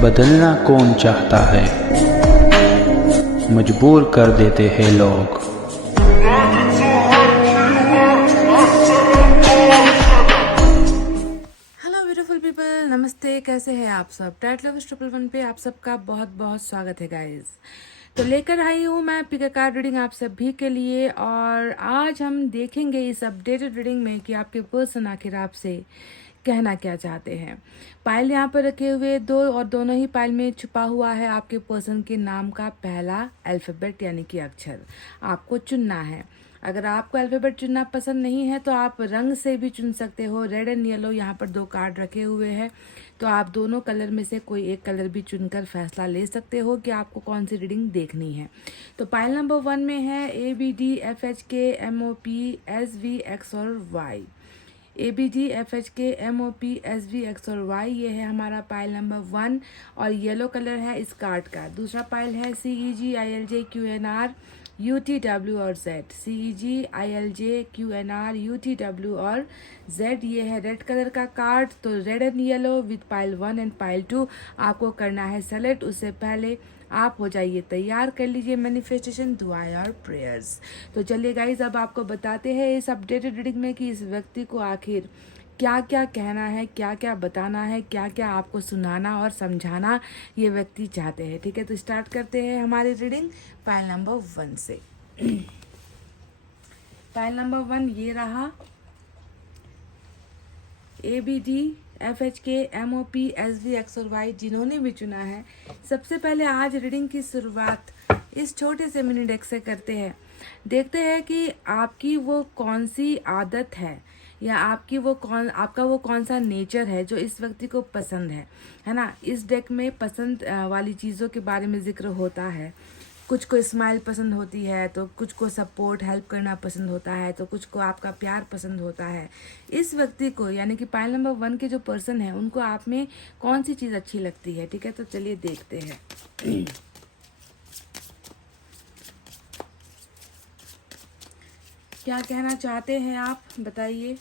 बदलना कौन चाहता है, मजबूर कर देते हैं लोग। हेलो ब्यूटीफुल पीपल, नमस्ते। कैसे हैं आप सब? टाइट लवर्स 111 पे आप सबका बहुत बहुत स्वागत है गाइस। तो लेकर आई हूँ मैं पिक अ कार्ड रीडिंग आप सभी के लिए, और आज हम देखेंगे इस अपडेटेड रीडिंग में कि आपके पर्सन आखिर आपसे कहना क्या चाहते हैं। पायल यहाँ पर रखे हुए दो, और दोनों ही पायल में छुपा हुआ है आपके पर्सन के नाम का पहला अल्फ़ाबेट यानी कि अक्षर। आपको चुनना है। अगर आपको अल्फ़ाबेट चुनना पसंद नहीं है तो आप रंग से भी चुन सकते हो। रेड एंड येलो यहाँ पर दो कार्ड रखे हुए हैं, तो आप दोनों कलर में से कोई एक कलर भी चुनकर फैसला ले सकते हो कि आपको कौन सी रीडिंग देखनी है। तो पायल नंबर 1 में है ABDFHK MOP SV X और Y। ABDFHK MOP SV X और Y, ये है हमारा पायल नंबर 1, और येलो कलर है इस कार्ड का। दूसरा पायल है CEGILJQNRUTW और Z। CEGILJQNRUTW और Z, ये है रेड कलर का कार्ड। तो red and yellow with pile 1 and pile 2 आपको करना है सेलेक्ट। उससे पहले आप हो जाइए तैयार, कर लीजिए मैनिफेस्टेशन, दुआएं और प्रेयर्स। तो चलिए गाइज, अब आपको बताते हैं इस अपडेटेड रीडिंग में कि इस व्यक्ति को आखिर क्या क्या कहना है, क्या क्या बताना है, क्या क्या आपको सुनाना और समझाना ये व्यक्ति चाहते हैं। ठीक है, तो स्टार्ट करते हैं हमारी रीडिंग पायल नंबर 1 से। पायल नंबर 1 ये रहा। ABDFHK MOP SV X और Y, जिन्होंने भी चुना है, सबसे पहले आज रीडिंग की शुरुआत इस छोटे से मिनी डेक से करते हैं। देखते हैं कि आपकी वो कौन सी आदत है, या आपका वो कौन सा नेचर है जो इस व्यक्ति को पसंद है ना। इस डेक में पसंद वाली चीज़ों के बारे में जिक्र होता है। कुछ को स्माइल पसंद होती है, तो कुछ को सपोर्ट हेल्प करना पसंद होता है, तो कुछ को आपका प्यार पसंद होता है। इस व्यक्ति को यानी कि पायल नंबर 1 के जो पर्सन है, उनको आप में कौन सी चीज़ अच्छी लगती है। ठीक है, तो चलिए देखते हैं। क्या कहना चाहते हैं आप, बताइए।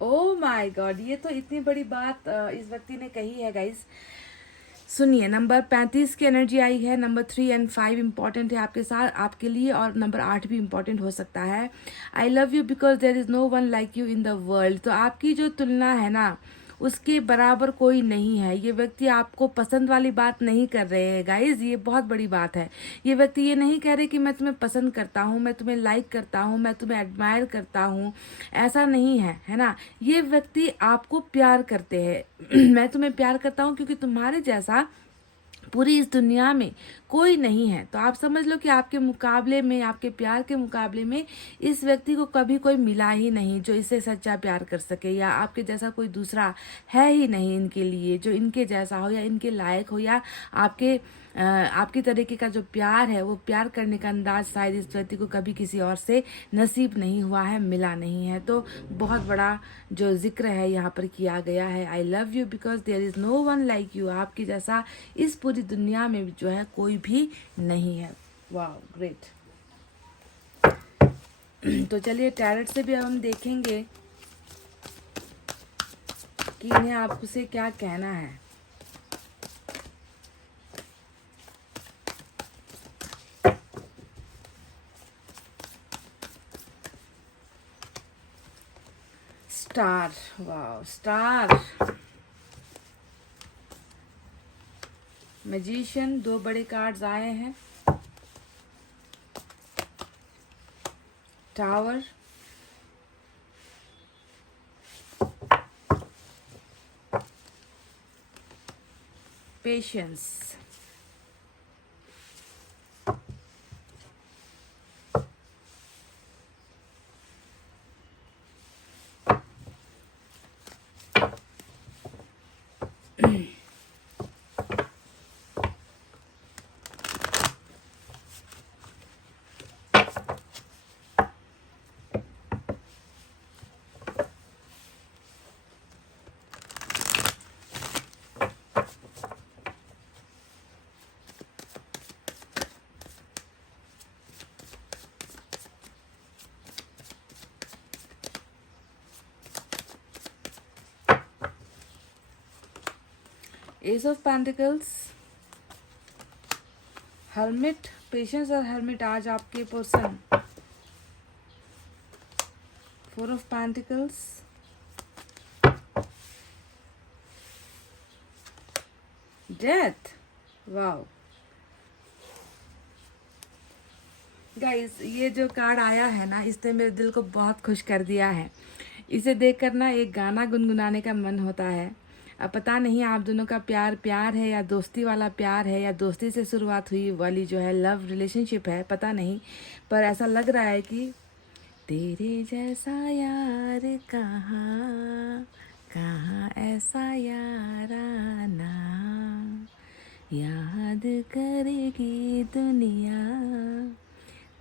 ओह माय गॉड, ये तो इतनी बड़ी बात इस व्यक्ति ने कही है गाइस। सुनिए, नंबर 35 की एनर्जी आई है। नंबर 3 एंड 5 इंपॉर्टेंट है आपके साथ, आपके लिए, और नंबर 8 भी इंपॉर्टेंट हो सकता है। I love you because there is no one like you in the world. तो आपकी जो तुलना है ना, उसके बराबर कोई नहीं है। ये व्यक्ति आपको पसंद वाली बात नहीं कर रहे हैं गाइज, ये बहुत बड़ी बात है। ये व्यक्ति ये नहीं कह रहे कि मैं तुम्हें पसंद करता हूँ, मैं तुम्हें लाइक करता हूँ, मैं तुम्हें एडमायर करता हूँ, ऐसा नहीं है ना। ये व्यक्ति आपको प्यार करते हैं। मैं तुम्हें प्यार करता हूँ क्योंकि तुम्हारे जैसा पूरी इस दुनिया में कोई नहीं है। तो आप समझ लो कि आपके मुकाबले में, आपके प्यार के मुकाबले में इस व्यक्ति को कभी कोई मिला ही नहीं जो इससे सच्चा प्यार कर सके, या आपके जैसा कोई दूसरा है ही नहीं इनके लिए जो इनके जैसा हो या इनके लायक हो, या आपकी तरीके का जो प्यार है, वो प्यार करने का अंदाज शायद इस व्यक्ति को कभी किसी और से नसीब नहीं हुआ है, मिला नहीं है। तो बहुत बड़ा जो जिक्र है यहाँ पर किया गया है। I love you because there is no one like you. आपकी जैसा इस पूरी दुनिया में जो है कोई भी नहीं है। वाह, ग्रेट। तो चलिए, टैरेट से भी अब हम देखेंगे कि इन्हें आपसे क्या कहना है। स्टार, वाह, स्टार, मैजिशियन, दो बड़े कार्ड्स आए हैं। Tower, patience, S of pentacles, hermit, patience और हर्मिट आज आपके person, four of pentacles, death. Wow guys, ये जो कार्ड आया है ना, इसने मेरे दिल को बहुत खुश कर दिया है। इसे देखकर ना एक गाना गुनगुनाने का मन होता है। अब पता नहीं आप दोनों का प्यार प्यार है या दोस्ती वाला प्यार है या दोस्ती से शुरुआत हुई वाली जो है लव रिलेशनशिप है, पता नहीं, पर ऐसा लग रहा है कि तेरे जैसा यार कहाँ कहाँ ऐसा याराना, याद करेगी दुनिया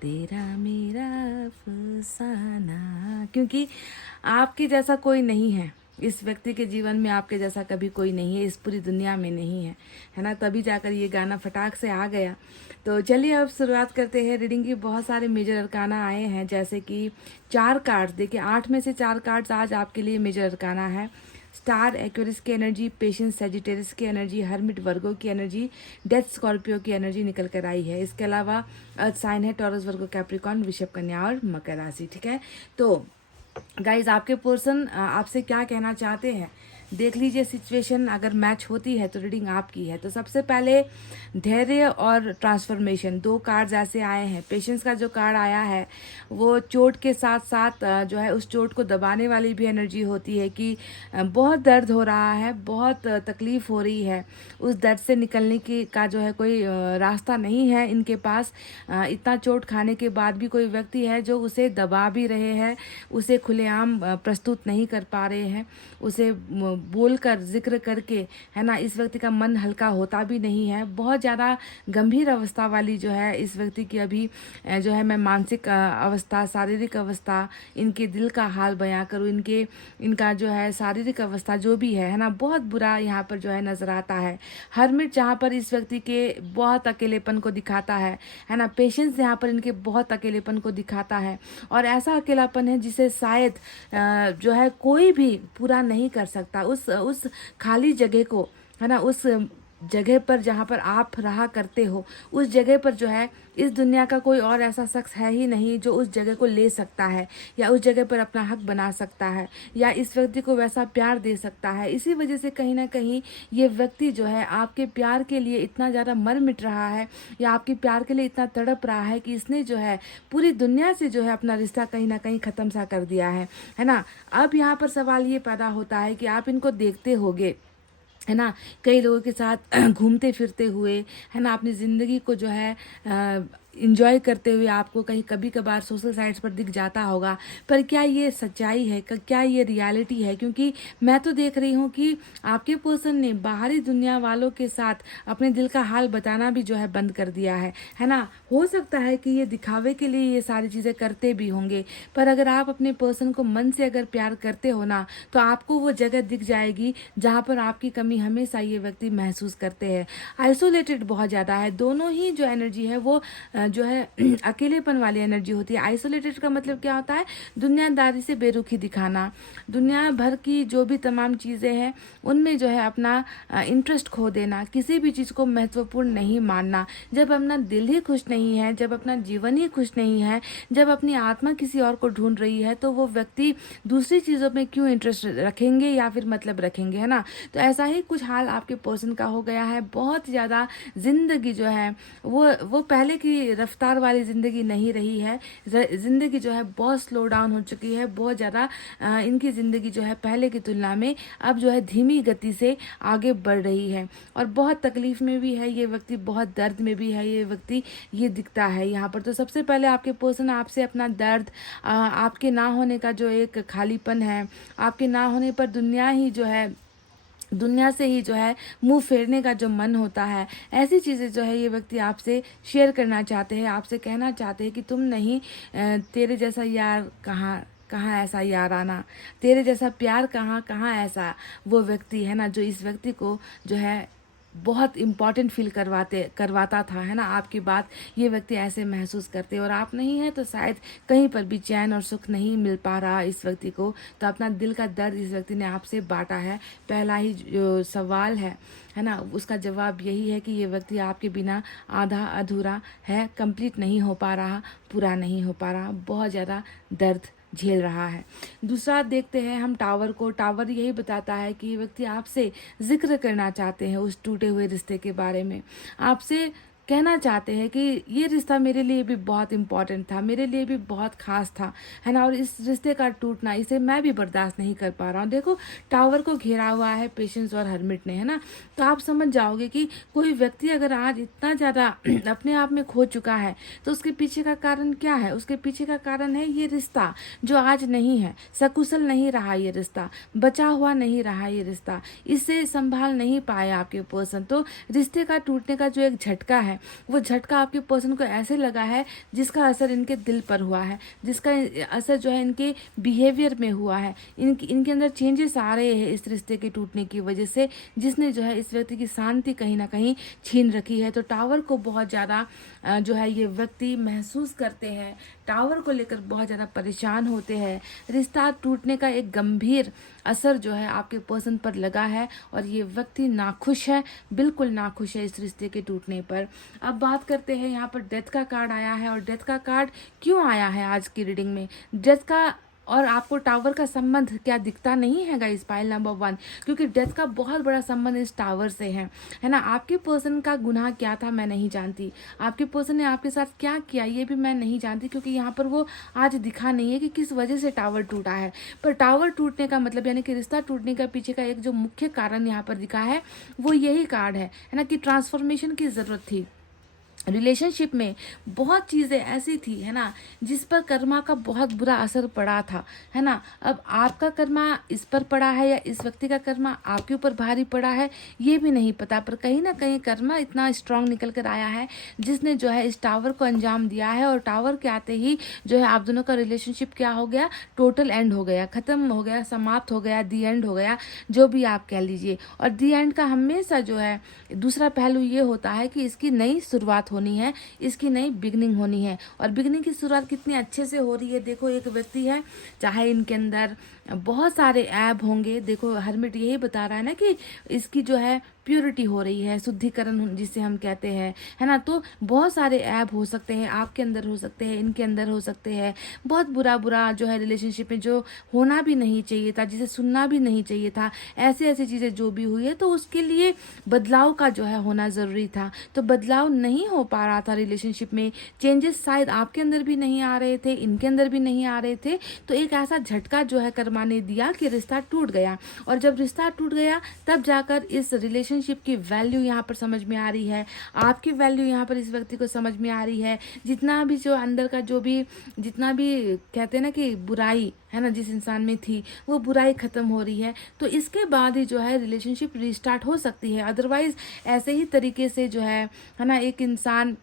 तेरा मेरा अफसाना। क्योंकि आपके जैसा कोई नहीं है इस व्यक्ति के जीवन में, आपके जैसा कभी कोई नहीं है, इस पूरी दुनिया में नहीं है, है ना। तभी जाकर ये गाना फटाक से आ गया। तो चलिए अब शुरुआत करते हैं रीडिंग की। बहुत सारे मेजर अरकाना आए हैं, जैसे कि 4 कार्ड्स। देखिए 8 में से 4 कार्ड्स आज आपके लिए मेजर अरकाना है। स्टार एक्वेरियस की एनर्जी, पेशेंस सजिटेरियस की एनर्जी, हर्मिट वर्गो की एनर्जी, डेथ स्कॉर्पियो की एनर्जी निकल कर आई है। इसके अलावा अर्थ साइन है टॉरस, वर्गो, कैप्रिकॉर्न, वृषभ, कन्या और मकर राशि। ठीक है, तो गाइज आपके पर्सन आपसे क्या कहना चाहते हैं देख लीजिए। सिचुएशन अगर मैच होती है तो रीडिंग आपकी है। तो सबसे पहले धैर्य और ट्रांसफॉर्मेशन, 2 कार्ड्स ऐसे आए हैं। पेशेंस का जो कार्ड आया है वो चोट के साथ साथ जो है उस चोट को दबाने वाली भी एनर्जी होती है कि बहुत दर्द हो रहा है, बहुत तकलीफ हो रही है, उस दर्द से निकलने की का जो है कोई रास्ता नहीं है इनके पास। इतना चोट खाने के बाद भी कोई व्यक्ति है जो उसे दबा भी रहे हैं, उसे खुलेआम प्रस्तुत नहीं कर पा रहे हैं, उसे बोलकर जिक्र करके, है ना। इस व्यक्ति का मन हल्का होता भी नहीं है। बहुत ज़्यादा गंभीर अवस्था वाली जो है इस व्यक्ति की अभी जो है मैं मानसिक अवस्था, शारीरिक अवस्था, इनके दिल का हाल बयां करूँ, इनका जो है शारीरिक अवस्था जो भी है ना, बहुत बुरा यहाँ पर जो है नजर आता है। हर्मिट जहाँ पर इस व्यक्ति के बहुत अकेलेपन को दिखाता है ना। पेशेंस यहाँ पर इनके बहुत अकेलेपन को दिखाता है, और ऐसा अकेलापन है जिसे शायद जो है कोई भी पूरा नहीं कर सकता। उस खाली जगह को, है ना, उस जगह पर जहाँ पर आप रहा करते हो, उस जगह पर जो है इस दुनिया का कोई और ऐसा शख्स है ही नहीं जो उस जगह को ले सकता है या उस जगह पर अपना हक बना सकता है या इस व्यक्ति को वैसा प्यार दे सकता है। इसी वजह से कहीं ना कहीं ये व्यक्ति जो है आपके प्यार के लिए इतना ज़्यादा मर मिट रहा है या आपके प्यार के लिए इतना तड़प रहा है कि इसने जो है पूरी दुनिया से जो है अपना रिश्ता कहीं ना कहीं ख़त्म सा कर दिया है ना। अब यहाँ पर सवाल ये पैदा होता है कि आप इनको देखते होगे, है ना, कई लोगों के साथ घूमते फिरते हुए, है ना, अपनी ज़िंदगी को जो है इंजॉय करते हुए आपको कहीं कभी कभार सोशल साइट्स पर दिख जाता होगा। पर क्या ये सच्चाई है, क्या ये रियलिटी है? क्योंकि मैं तो देख रही हूँ कि आपके पर्सन ने बाहरी दुनिया वालों के साथ अपने दिल का हाल बताना भी जो है बंद कर दिया है ना। हो सकता है कि ये दिखावे के लिए ये सारी चीज़ें करते भी होंगे, पर अगर आप अपने पर्सन को मन से अगर प्यार करते हो ना, तो आपको वो जगह दिख जाएगी जहाँ पर आपकी कमी हमेशा ये व्यक्ति महसूस करते हैं। आइसोलेटेड बहुत ज़्यादा है, दोनों ही जो एनर्जी है वो जो है अकेलेपन वाली एनर्जी होती है। आइसोलेटेड का मतलब क्या होता है? दुनियादारी से बेरुखी दिखाना, दुनिया भर की जो भी तमाम चीज़ें हैं उनमें जो है अपना इंटरेस्ट खो देना, किसी भी चीज़ को महत्वपूर्ण नहीं मानना। जब अपना दिल ही खुश नहीं है, जब अपना जीवन ही खुश नहीं है, जब अपनी आत्मा किसी और को ढूंढ रही है, तो वो व्यक्ति दूसरी चीज़ों में क्यों इंटरेस्ट रखेंगे या फिर मतलब रखेंगे, है ना। तो ऐसा ही कुछ हाल आपके पर्सन का हो गया है। बहुत ज़्यादा जिंदगी जो है वो पहले की रफ्तार वाली ज़िंदगी नहीं रही है। ज़िंदगी जो है बहुत स्लो डाउन हो चुकी है, बहुत ज़्यादा इनकी ज़िंदगी जो है पहले की तुलना में अब जो है धीमी गति से आगे बढ़ रही है, और बहुत तकलीफ़ में भी है ये व्यक्ति, बहुत दर्द में भी है ये व्यक्ति, ये दिखता है यहाँ पर। तो सबसे पहले आपके पर्सन आपसे अपना दर्द, आपके ना होने का जो एक खालीपन है, आपके ना होने पर दुनिया से ही जो है मुंह फेरने का जो मन होता है, ऐसी चीज़ें जो है ये व्यक्ति आपसे शेयर करना चाहते हैं, आपसे कहना चाहते हैं कि तुम नहीं, तेरे जैसा यार कहाँ ऐसा यार आना, तेरे जैसा प्यार कहाँ ऐसा वो व्यक्ति, है ना, जो इस व्यक्ति को जो है बहुत इम्पॉर्टेंट फील करवाता था, है ना। आपकी बात ये व्यक्ति ऐसे महसूस करते और आप नहीं है तो शायद कहीं पर भी चैन और सुख नहीं मिल पा रहा इस व्यक्ति को। तो अपना दिल का दर्द इस व्यक्ति ने आपसे बांटा है। पहला ही जो सवाल है ना, उसका जवाब यही है कि ये व्यक्ति आपके बिना आधा अधूरा है, कंप्लीट नहीं हो पा रहा, पूरा नहीं हो पा रहा, बहुत ज़्यादा दर्द झेल रहा है। दूसरा देखते हैं हम टावर को। टावर यही बताता है कि ये व्यक्ति आपसे जिक्र करना चाहते हैं उस टूटे हुए रिश्ते के बारे में, आपसे कहना चाहते हैं कि ये रिश्ता मेरे लिए भी बहुत इम्पोर्टेंट था, मेरे लिए भी बहुत खास था, है ना। और इस रिश्ते का टूटना, इसे मैं भी बर्दाश्त नहीं कर पा रहा हूँ। देखो टावर को घेरा हुआ है पेशेंस और हर्मिट ने, है ना। तो आप समझ जाओगे कि कोई व्यक्ति अगर आज इतना ज़्यादा अपने आप में खो चुका है तो उसके पीछे का कारण क्या है? उसके पीछे का कारण है ये रिश्ता जो आज नहीं है, सकुशल नहीं रहा ये रिश्ता, बचा हुआ नहीं रहा ये रिश्ता, इसे संभाल नहीं पाए आपके पर्सन। तो रिश्ते का टूटने का जो एक झटका है, वो झटका आपके पर्सन को ऐसे लगा है जिसका असर इनके दिल पर हुआ है, जिसका असर जो है इनके बिहेवियर में हुआ है, इनके अंदर चेंजेस आ रहे हैं इस रिश्ते के टूटने की वजह से, जिसने जो है इस व्यक्ति की शांति कहीं ना कहीं छीन रखी है। तो टावर को बहुत ज़्यादा जो है ये व्यक्ति महसूस करते हैं, टावर को लेकर बहुत ज़्यादा परेशान होते हैं। रिश्ता टूटने का एक गंभीर असर जो है आपके पर्सन पर लगा है और ये व्यक्ति नाखुश है, बिल्कुल नाखुश है इस रिश्ते के टूटने पर। अब बात करते हैं, यहाँ पर डेथ का कार्ड आया है और डेथ का कार्ड क्यों आया है आज की रीडिंग में? डेथ का और आपको टावर का संबंध क्या दिखता नहीं है गाइस? पाइल नंबर 1, क्योंकि डेथ का बहुत बड़ा संबंध इस टावर से है ना। आपके पर्सन का गुनाह क्या था मैं नहीं जानती, आपके पर्सन ने आपके साथ क्या किया ये भी मैं नहीं जानती, क्योंकि यहाँ पर वो आज दिखा नहीं है कि किस वजह से टावर टूटा है। पर टावर टूटने का मतलब यानी कि रिश्ता टूटने का पीछे का एक जो मुख्य कारण यहाँ पर दिखा है वो यही कार्ड है ना, कि ट्रांसफॉर्मेशन की ज़रूरत थी। रिलेशनशिप में बहुत चीज़ें ऐसी थी, है ना, जिस पर कर्मा का बहुत बुरा असर पड़ा था, है ना। अब आपका कर्मा इस पर पड़ा है या इस व्यक्ति का कर्मा आपके ऊपर भारी पड़ा है ये भी नहीं पता, पर कहीं ना कहीं कर्मा इतना स्ट्रांग निकल कर आया है जिसने जो है इस टावर को अंजाम दिया है। और टावर के आते ही जो है आप दोनों का रिलेशनशिप क्या हो गया? टोटल एंड हो गया, ख़त्म हो गया, समाप्त हो गया, दी एंड हो गया, जो भी आप कह लीजिए। और दी एंड का हमेशा जो है दूसरा पहलू ये होता है कि इसकी नई शुरुआत होनी है, इसकी नई बिगनिंग होनी है। और बिगनिंग की शुरुआत कितनी अच्छे से हो रही है। देखो एक व्यक्ति है, चाहे इनके अंदर बहुत सारे ऐब होंगे, देखो हरमिट यही बता रहा है ना कि इसकी जो है प्योरिटी हो रही है, शुद्धिकरण जिसे हम कहते हैं, है ना। तो बहुत सारे ऐब हो सकते हैं, आपके अंदर हो सकते हैं, इनके अंदर हो सकते हैं, बहुत बुरा बुरा जो है रिलेशनशिप में जो होना भी नहीं चाहिए था, जिसे सुनना भी नहीं चाहिए था, ऐसी ऐसी चीज़ें जो भी हुई है, तो उसके लिए बदलाव का जो है होना ज़रूरी था। तो बदलाव नहीं हो पा रहा था रिलेशनशिप में, चेंजेस शायद आपके अंदर भी नहीं आ रहे थे, इनके अंदर भी नहीं आ रहे थे। तो एक ऐसा झटका जो है कर्मा ने दिया कि रिश्ता टूट गया। और जब रिश्ता टूट गया तब जाकर इस रिलेशनशिप की वैल्यू यहाँ पर समझ में आ रही है, आपकी वैल्यू यहाँ पर इस व्यक्ति को समझ में आ रही है। जितना भी जो अंदर का जो भी जितना भी कहते हैं ना कि बुराई है ना जिस इंसान में थी, वो बुराई खत्म हो रही है। तो इसके बाद ही जो है रिलेशनशिप रिस्टार्ट हो सकती है। अदरवाइज ऐसे ही तरीके से जो है ना एक इंसान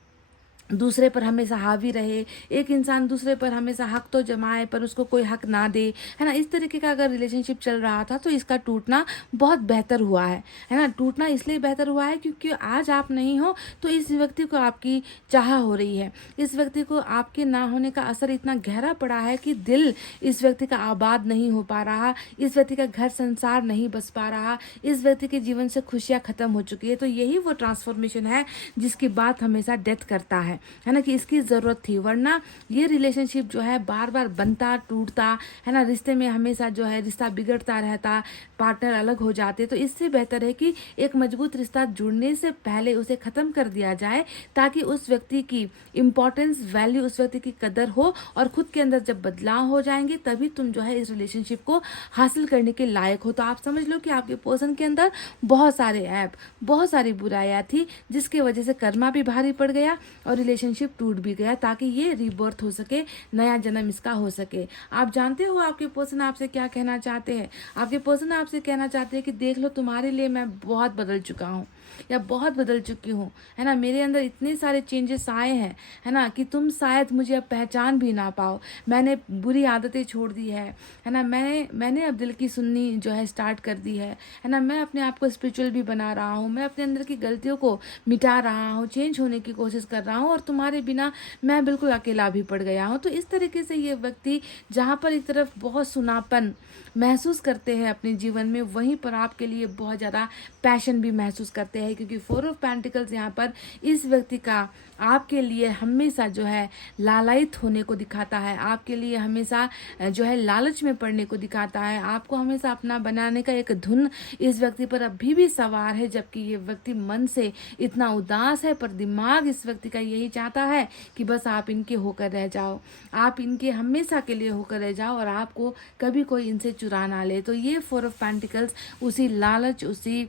दूसरे पर हमेशा हावी रहे, एक इंसान दूसरे पर हमेशा हक तो जमाए पर उसको कोई हक ना दे, है ना, इस तरीके का अगर रिलेशनशिप चल रहा था तो इसका टूटना बहुत बेहतर हुआ है ना। टूटना इसलिए बेहतर हुआ है क्योंकि आज आप नहीं हो तो इस व्यक्ति को आपकी चाह हो रही है, इस व्यक्ति को आपके ना होने का असर इतना गहरा पड़ा है कि दिल इस व्यक्ति का आबाद नहीं हो पा रहा, इस व्यक्ति का घर संसार नहीं बस पा रहा, इस व्यक्ति के जीवन से खुशियाँ खत्म हो चुकी है। तो यही वो ट्रांसफॉर्मेशन है जिसकी बात हमेशा डेथ करता है ना, कि इसकी ज़रूरत थी। वरना ये रिलेशनशिप जो है बार बार बनता टूटता, है ना, रिश्ते में हमेशा जो है रिश्ता बिगड़ता रहता, पार्टनर अलग हो जाते। तो इससे बेहतर है कि एक मजबूत रिश्ता जुड़ने से पहले उसे ख़त्म कर दिया जाए, ताकि उस व्यक्ति की इम्पोर्टेंस, वैल्यू, उस व्यक्ति की कदर हो। और खुद के अंदर जब बदलाव हो जाएंगे तभी तुम जो है इस रिलेशनशिप को हासिल करने के लायक हो। तो आप समझ लो कि आपके पर्सन के अंदर बहुत सारे ऐप, बहुत सारी बुराइयाँ थी, जिसकी वजह से कर्मा भी भारी पड़ गया और रिलेशनशिप टूट भी गया, ताकि ये रीबर्थ हो सके, नया जन्म इसका हो सके। आप जानते हो आपके पर्सन आपसे क्या कहना चाहते हैं? आपके पर्सन आपसे कहना चाहते हैं कि देख लो तुम्हारे लिए मैं बहुत बदल चुका हूँ, या बहुत बदल चुकी हूँ, है ना, मेरे अंदर इतने सारे चेंजेस आए हैं, है ना, कि तुम शायद मुझे अब पहचान भी ना पाओ। मैंने बुरी आदतें छोड़ दी है ना, मैंने अब दिल की सुननी जो है स्टार्ट कर दी है ना, मैं अपने आप को स्पिरिचुअल भी बना रहा हूँ, मैं अपने अंदर की गलतियों को मिटा रहा हूँ, चेंज होने की कोशिश कर रहा हूँ, और तुम्हारे बिना मैं बिल्कुल अकेला भी पड़ गया हूँ। तो इस तरीके से ये व्यक्ति जहाँ पर एक तरफ बहुत सुनापन महसूस करते हैं अपने जीवन में, वहीं पर आपके लिए बहुत ज़्यादा पैशन भी महसूस करते हैं, क्योंकि 4 ऑफ पेंटिकल्स यहाँ पर इस व्यक्ति का आपके लिए हमेशा जो है लालायित होने को दिखाता है, आपके लिए हमेशा जो है लालच में पड़ने को दिखाता है, आपको हमेशा अपना बनाने का एक धुन इस व्यक्ति पर अभी भी सवार है, जबकि ये व्यक्ति मन से इतना उदास है, पर दिमाग इस व्यक्ति का यही चाहता है कि बस आप इनके होकर रह जाओ, आप इनके हमेशा के लिए होकर रह जाओ, और आपको कभी कोई इनसे चुरा ना ले। तो ये 4 ऑफ पेंटिकल्स उसी लालच, उसी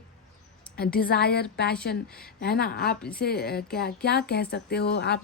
डिज़ायर, पैशन, है ना, आप इसे क्या क्या कह सकते हो, आप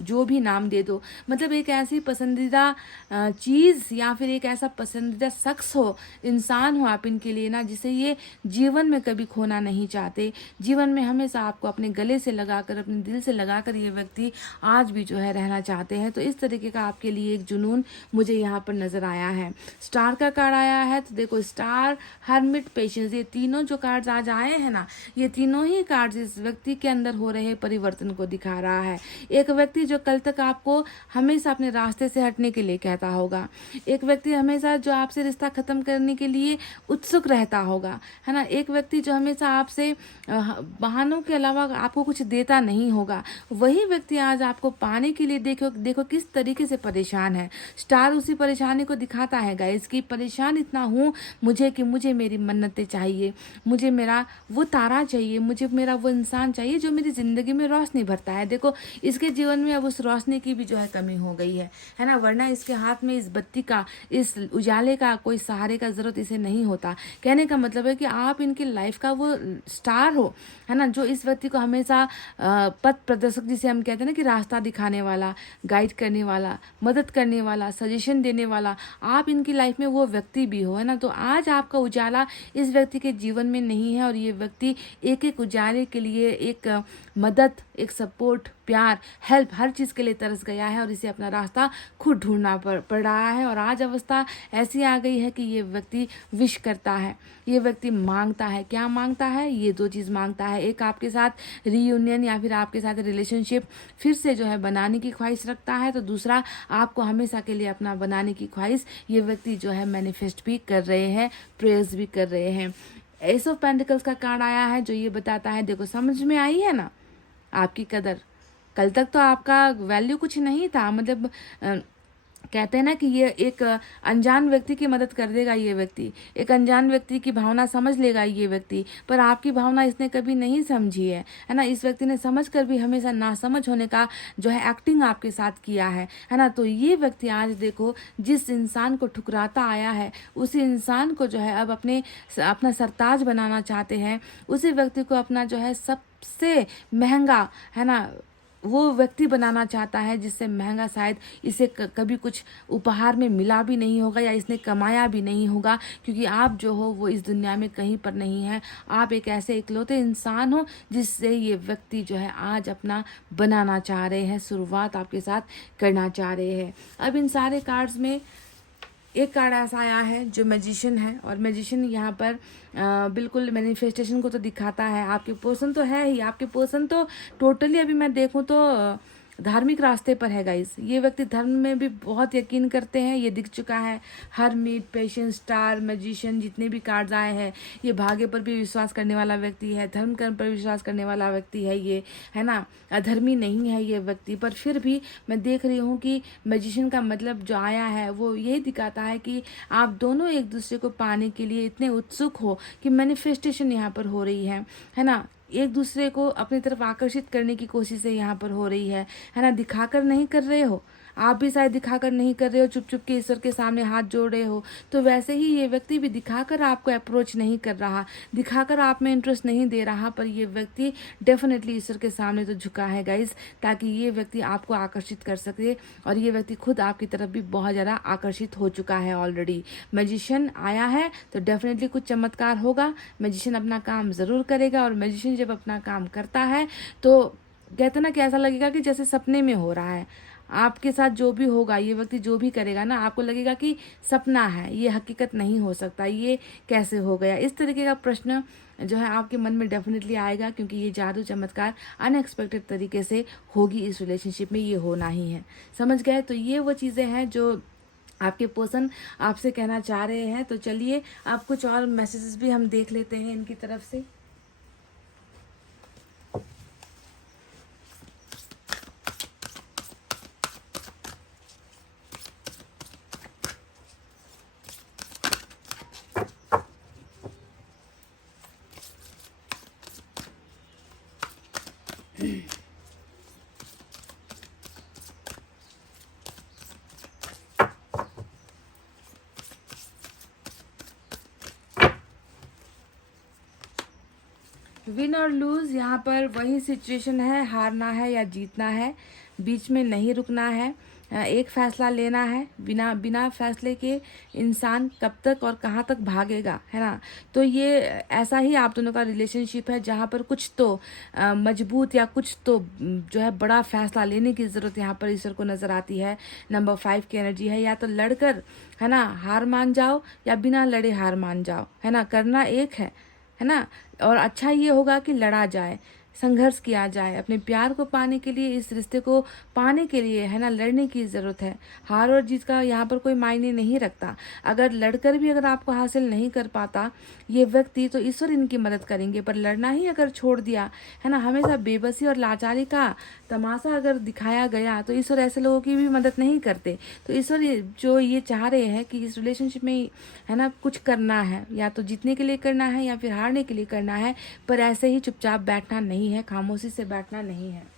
जो भी नाम दे दो, मतलब एक ऐसी पसंदीदा चीज़ या फिर एक ऐसा पसंदीदा शख्स हो, इंसान हो आप इनके लिए ना, जिसे ये जीवन में कभी खोना नहीं चाहते, जीवन में हमेशा आपको अपने गले से लगाकर, अपने दिल से लगाकर ये व्यक्ति आज भी जो है रहना चाहते हैं। तो इस तरीके का आपके लिए एक जुनून मुझे यहाँ पर नज़र आया है। स्टार का कार्ड आया है, तो देखो स्टार, हर्मिट, पेशेंस, ये तीनों जो कार्ड्स आज आए हैं ना, ये तीनों ही कार्ड्स इस व्यक्ति के अंदर हो रहे परिवर्तन को दिखा रहा है। एक व्यक्ति जो कल तक आपको हमेशा अपने रास्ते से हटने के लिए कहता होगा, एक व्यक्ति हमेशा जो आपसे रिश्ता खत्म करने के लिए उत्सुक रहता होगा, है ना, एक व्यक्ति जो हमेशा आपसे बहानों के अलावा आपको कुछ देता नहीं होगा, वही व्यक्ति आज आपको पाने के लिए देखो किस तरीके से परेशान है। स्टार उसी परेशानी को दिखाता है गाइस, कि परेशान इतना हूँ मुझे कि मुझे मेरी मन्नतें चाहिए, मुझे मेरा वो तारा चाहिए, मुझे मेरा वो इंसान चाहिए जो मेरी ज़िंदगी में रोशनी भरता है। देखो इसके जीवन में अब उस रोशनी की भी जो है कमी हो गई है ना, वरना इसके हाथ में इस बत्ती का, इस उजाले का कोई सहारे का ज़रूरत इसे नहीं होता। कहने का मतलब है कि आप इनकी लाइफ का वो स्टार हो, है ना, जो इस व्यक्ति को हमेशा पथ प्रदर्शक जिसे हम कहते हैं ना, कि रास्ता दिखाने वाला, गाइड करने वाला, मदद करने वाला, सजेशन देने वाला, आप इनकी लाइफ में वो व्यक्ति भी हो, है ना। तो आज आपका उजाला इस व्यक्ति के जीवन में नहीं है, और ये व्यक्ति एक एक उजाले के लिए, एक मदद, एक सपोर्ट, प्यार, हेल्प, हर चीज़ के लिए तरस गया है, और इसे अपना रास्ता खुद ढूंढना पड़ रहा है। और आज अवस्था ऐसी आ गई है कि ये व्यक्ति विश करता है, ये व्यक्ति मांगता है। क्या मांगता है? ये 2 चीज़ मांगता है, एक आपके साथ रीयूनियन या फिर आपके साथ रिलेशनशिप फिर से जो है बनाने की ख्वाहिश रखता है, तो दूसरा आपको हमेशा के लिए अपना बनाने की ख्वाहिश ये व्यक्ति जो है मैनिफेस्ट भी कर रहे हैं, प्रेयर्स भी कर रहे हैं। एस ऑफ पेंटिकल्स का कार्ड आया है, जो ये बताता है, देखो समझ में आई है ना आपकी कदर। कल तक तो आपका वैल्यू कुछ नहीं था, मतलब कहते हैं ना कि ये एक अनजान व्यक्ति की मदद कर देगा, ये व्यक्ति एक अनजान व्यक्ति की भावना समझ लेगा ये व्यक्ति, पर आपकी भावना इसने कभी नहीं समझी है ना। इस व्यक्ति ने समझकर भी हमेशा नासमझ होने का जो है एक्टिंग आपके साथ किया है ना। तो ये व्यक्ति आज देखो जिस इंसान को ठुकराता आया है, उसी इंसान को जो है अब अपना सरताज बनाना चाहते हैं, उसी व्यक्ति को अपना जो है सबसे महंगा, है ना, वो व्यक्ति बनाना चाहता है, जिससे महंगा शायद इसे कभी कुछ उपहार में मिला भी नहीं होगा, या इसने कमाया भी नहीं होगा, क्योंकि आप जो हो वो इस दुनिया में कहीं पर नहीं है। आप एक ऐसे इकलौते इंसान हो जिससे ये व्यक्ति जो है आज अपना बनाना चाह रहे हैं, शुरुआत आपके साथ करना चाह रहे हैं। अब इन सारे कार्ड्स में एक कार्ड ऐसा आया है जो मैजिशियन है, और मैजिशियन यहाँ पर बिल्कुल मैनिफेस्टेशन को तो दिखाता है। आपके पर्सन तो है ही, आपके पर्सन तो टोटली अभी मैं देखूँ तो धार्मिक रास्ते पर है गाइस। ये व्यक्ति धर्म में भी बहुत यकीन करते हैं, ये दिख चुका है। हरमिट, पेशेंस, स्टार, मैजिशियन, जितने भी कार्ड्स आए हैं, ये भाग्य पर भी विश्वास करने वाला व्यक्ति है, धर्म कर्म पर विश्वास करने वाला व्यक्ति है ये, है ना, अधर्मी नहीं है ये व्यक्ति। पर फिर भी मैं देख रही हूँ कि मैजिशियन का मतलब जो आया है वो यही दिखाता है कि आप दोनों एक दूसरे को पाने के लिए इतने उत्सुक हो कि मैनिफेस्टेशन यहाँ पर हो रही है ना, एक दूसरे को अपनी तरफ आकर्षित करने की कोशिशें यहाँ पर हो रही है ना। दिखाकर नहीं कर रहे हो, आप भी शायद दिखाकर नहीं कर रहे हो, चुप चुप के ईश्वर के सामने हाथ जोड़ रहे हो, तो वैसे ही ये व्यक्ति भी दिखाकर आपको अप्रोच नहीं कर रहा, दिखाकर आप में इंटरेस्ट नहीं दे रहा, पर ये व्यक्ति डेफिनेटली ईश्वर के सामने तो झुका है गाइस, ताकि ये व्यक्ति आपको आकर्षित कर सके। और ये व्यक्ति खुद आपकी तरफ भी बहुत ज़्यादा आकर्षित हो चुका है ऑलरेडी। मैजिशियन आया है तो डेफिनेटली कुछ चमत्कार होगा, मैजिशियन अपना काम ज़रूर करेगा, और मैजिशियन जब अपना काम करता है तो कहते ना कि ऐसा लगेगा कि जैसे सपने में हो रहा है। आपके साथ जो भी होगा, ये व्यक्ति जो भी करेगा ना, आपको लगेगा कि सपना है, ये हकीकत नहीं हो सकता, ये कैसे हो गया। इस तरीके का प्रश्न जो है आपके मन में डेफिनेटली आएगा, क्योंकि ये जादू चमत्कार अनएक्सपेक्टेड तरीके से होगी इस रिलेशनशिप में, ये होना ही है। समझ गए? तो ये वो चीज़ें हैं जो आपके पर्सन आपसे कहना चाह रहे हैं। तो चलिए आप कुछ और मैसेजेस भी हम देख लेते हैं इनकी तरफ से। विन और लूज, यहाँ पर वही सिचुएशन है, हारना है या जीतना है, बीच में नहीं रुकना है, एक फैसला लेना है। बिना फैसले के इंसान कब तक और कहाँ तक भागेगा, है ना। तो ये ऐसा ही आप दोनों का रिलेशनशिप है जहाँ पर कुछ तो मजबूत या कुछ तो जो है बड़ा फैसला लेने की ज़रूरत यहाँ पर ईश्वर को नज़र आती है। नंबर 5 की एनर्जी है, या तो लड़कर, है ना, हार मान जाओ, या बिना लड़े हार मान जाओ, है ना। करना एक है ना। और अच्छा ये होगा कि लड़ा जाए, संघर्ष किया जाए अपने प्यार को पाने के लिए, इस रिश्ते को पाने के लिए, है ना। लड़ने की ज़रूरत है। हार और जीत का यहाँ पर कोई मायने नहीं रखता। अगर लड़कर भी अगर आपको हासिल नहीं कर पाता ये व्यक्ति, तो ईश्वर इनकी मदद करेंगे। पर लड़ना ही अगर छोड़ दिया, है ना, हमेशा बेबसी और लाचारी का तमाशा अगर दिखाया गया, तो ईश्वर ऐसे लोगों की भी मदद नहीं करते। तो ईश्वर जो ये चाह रहे हैं कि इस रिलेशनशिप में, है ना, कुछ करना है, या तो जीतने के लिए करना है या फिर हारने के लिए करना है, पर ऐसे ही चुपचाप बैठना नहीं है, खामोशी से बैठना नहीं है।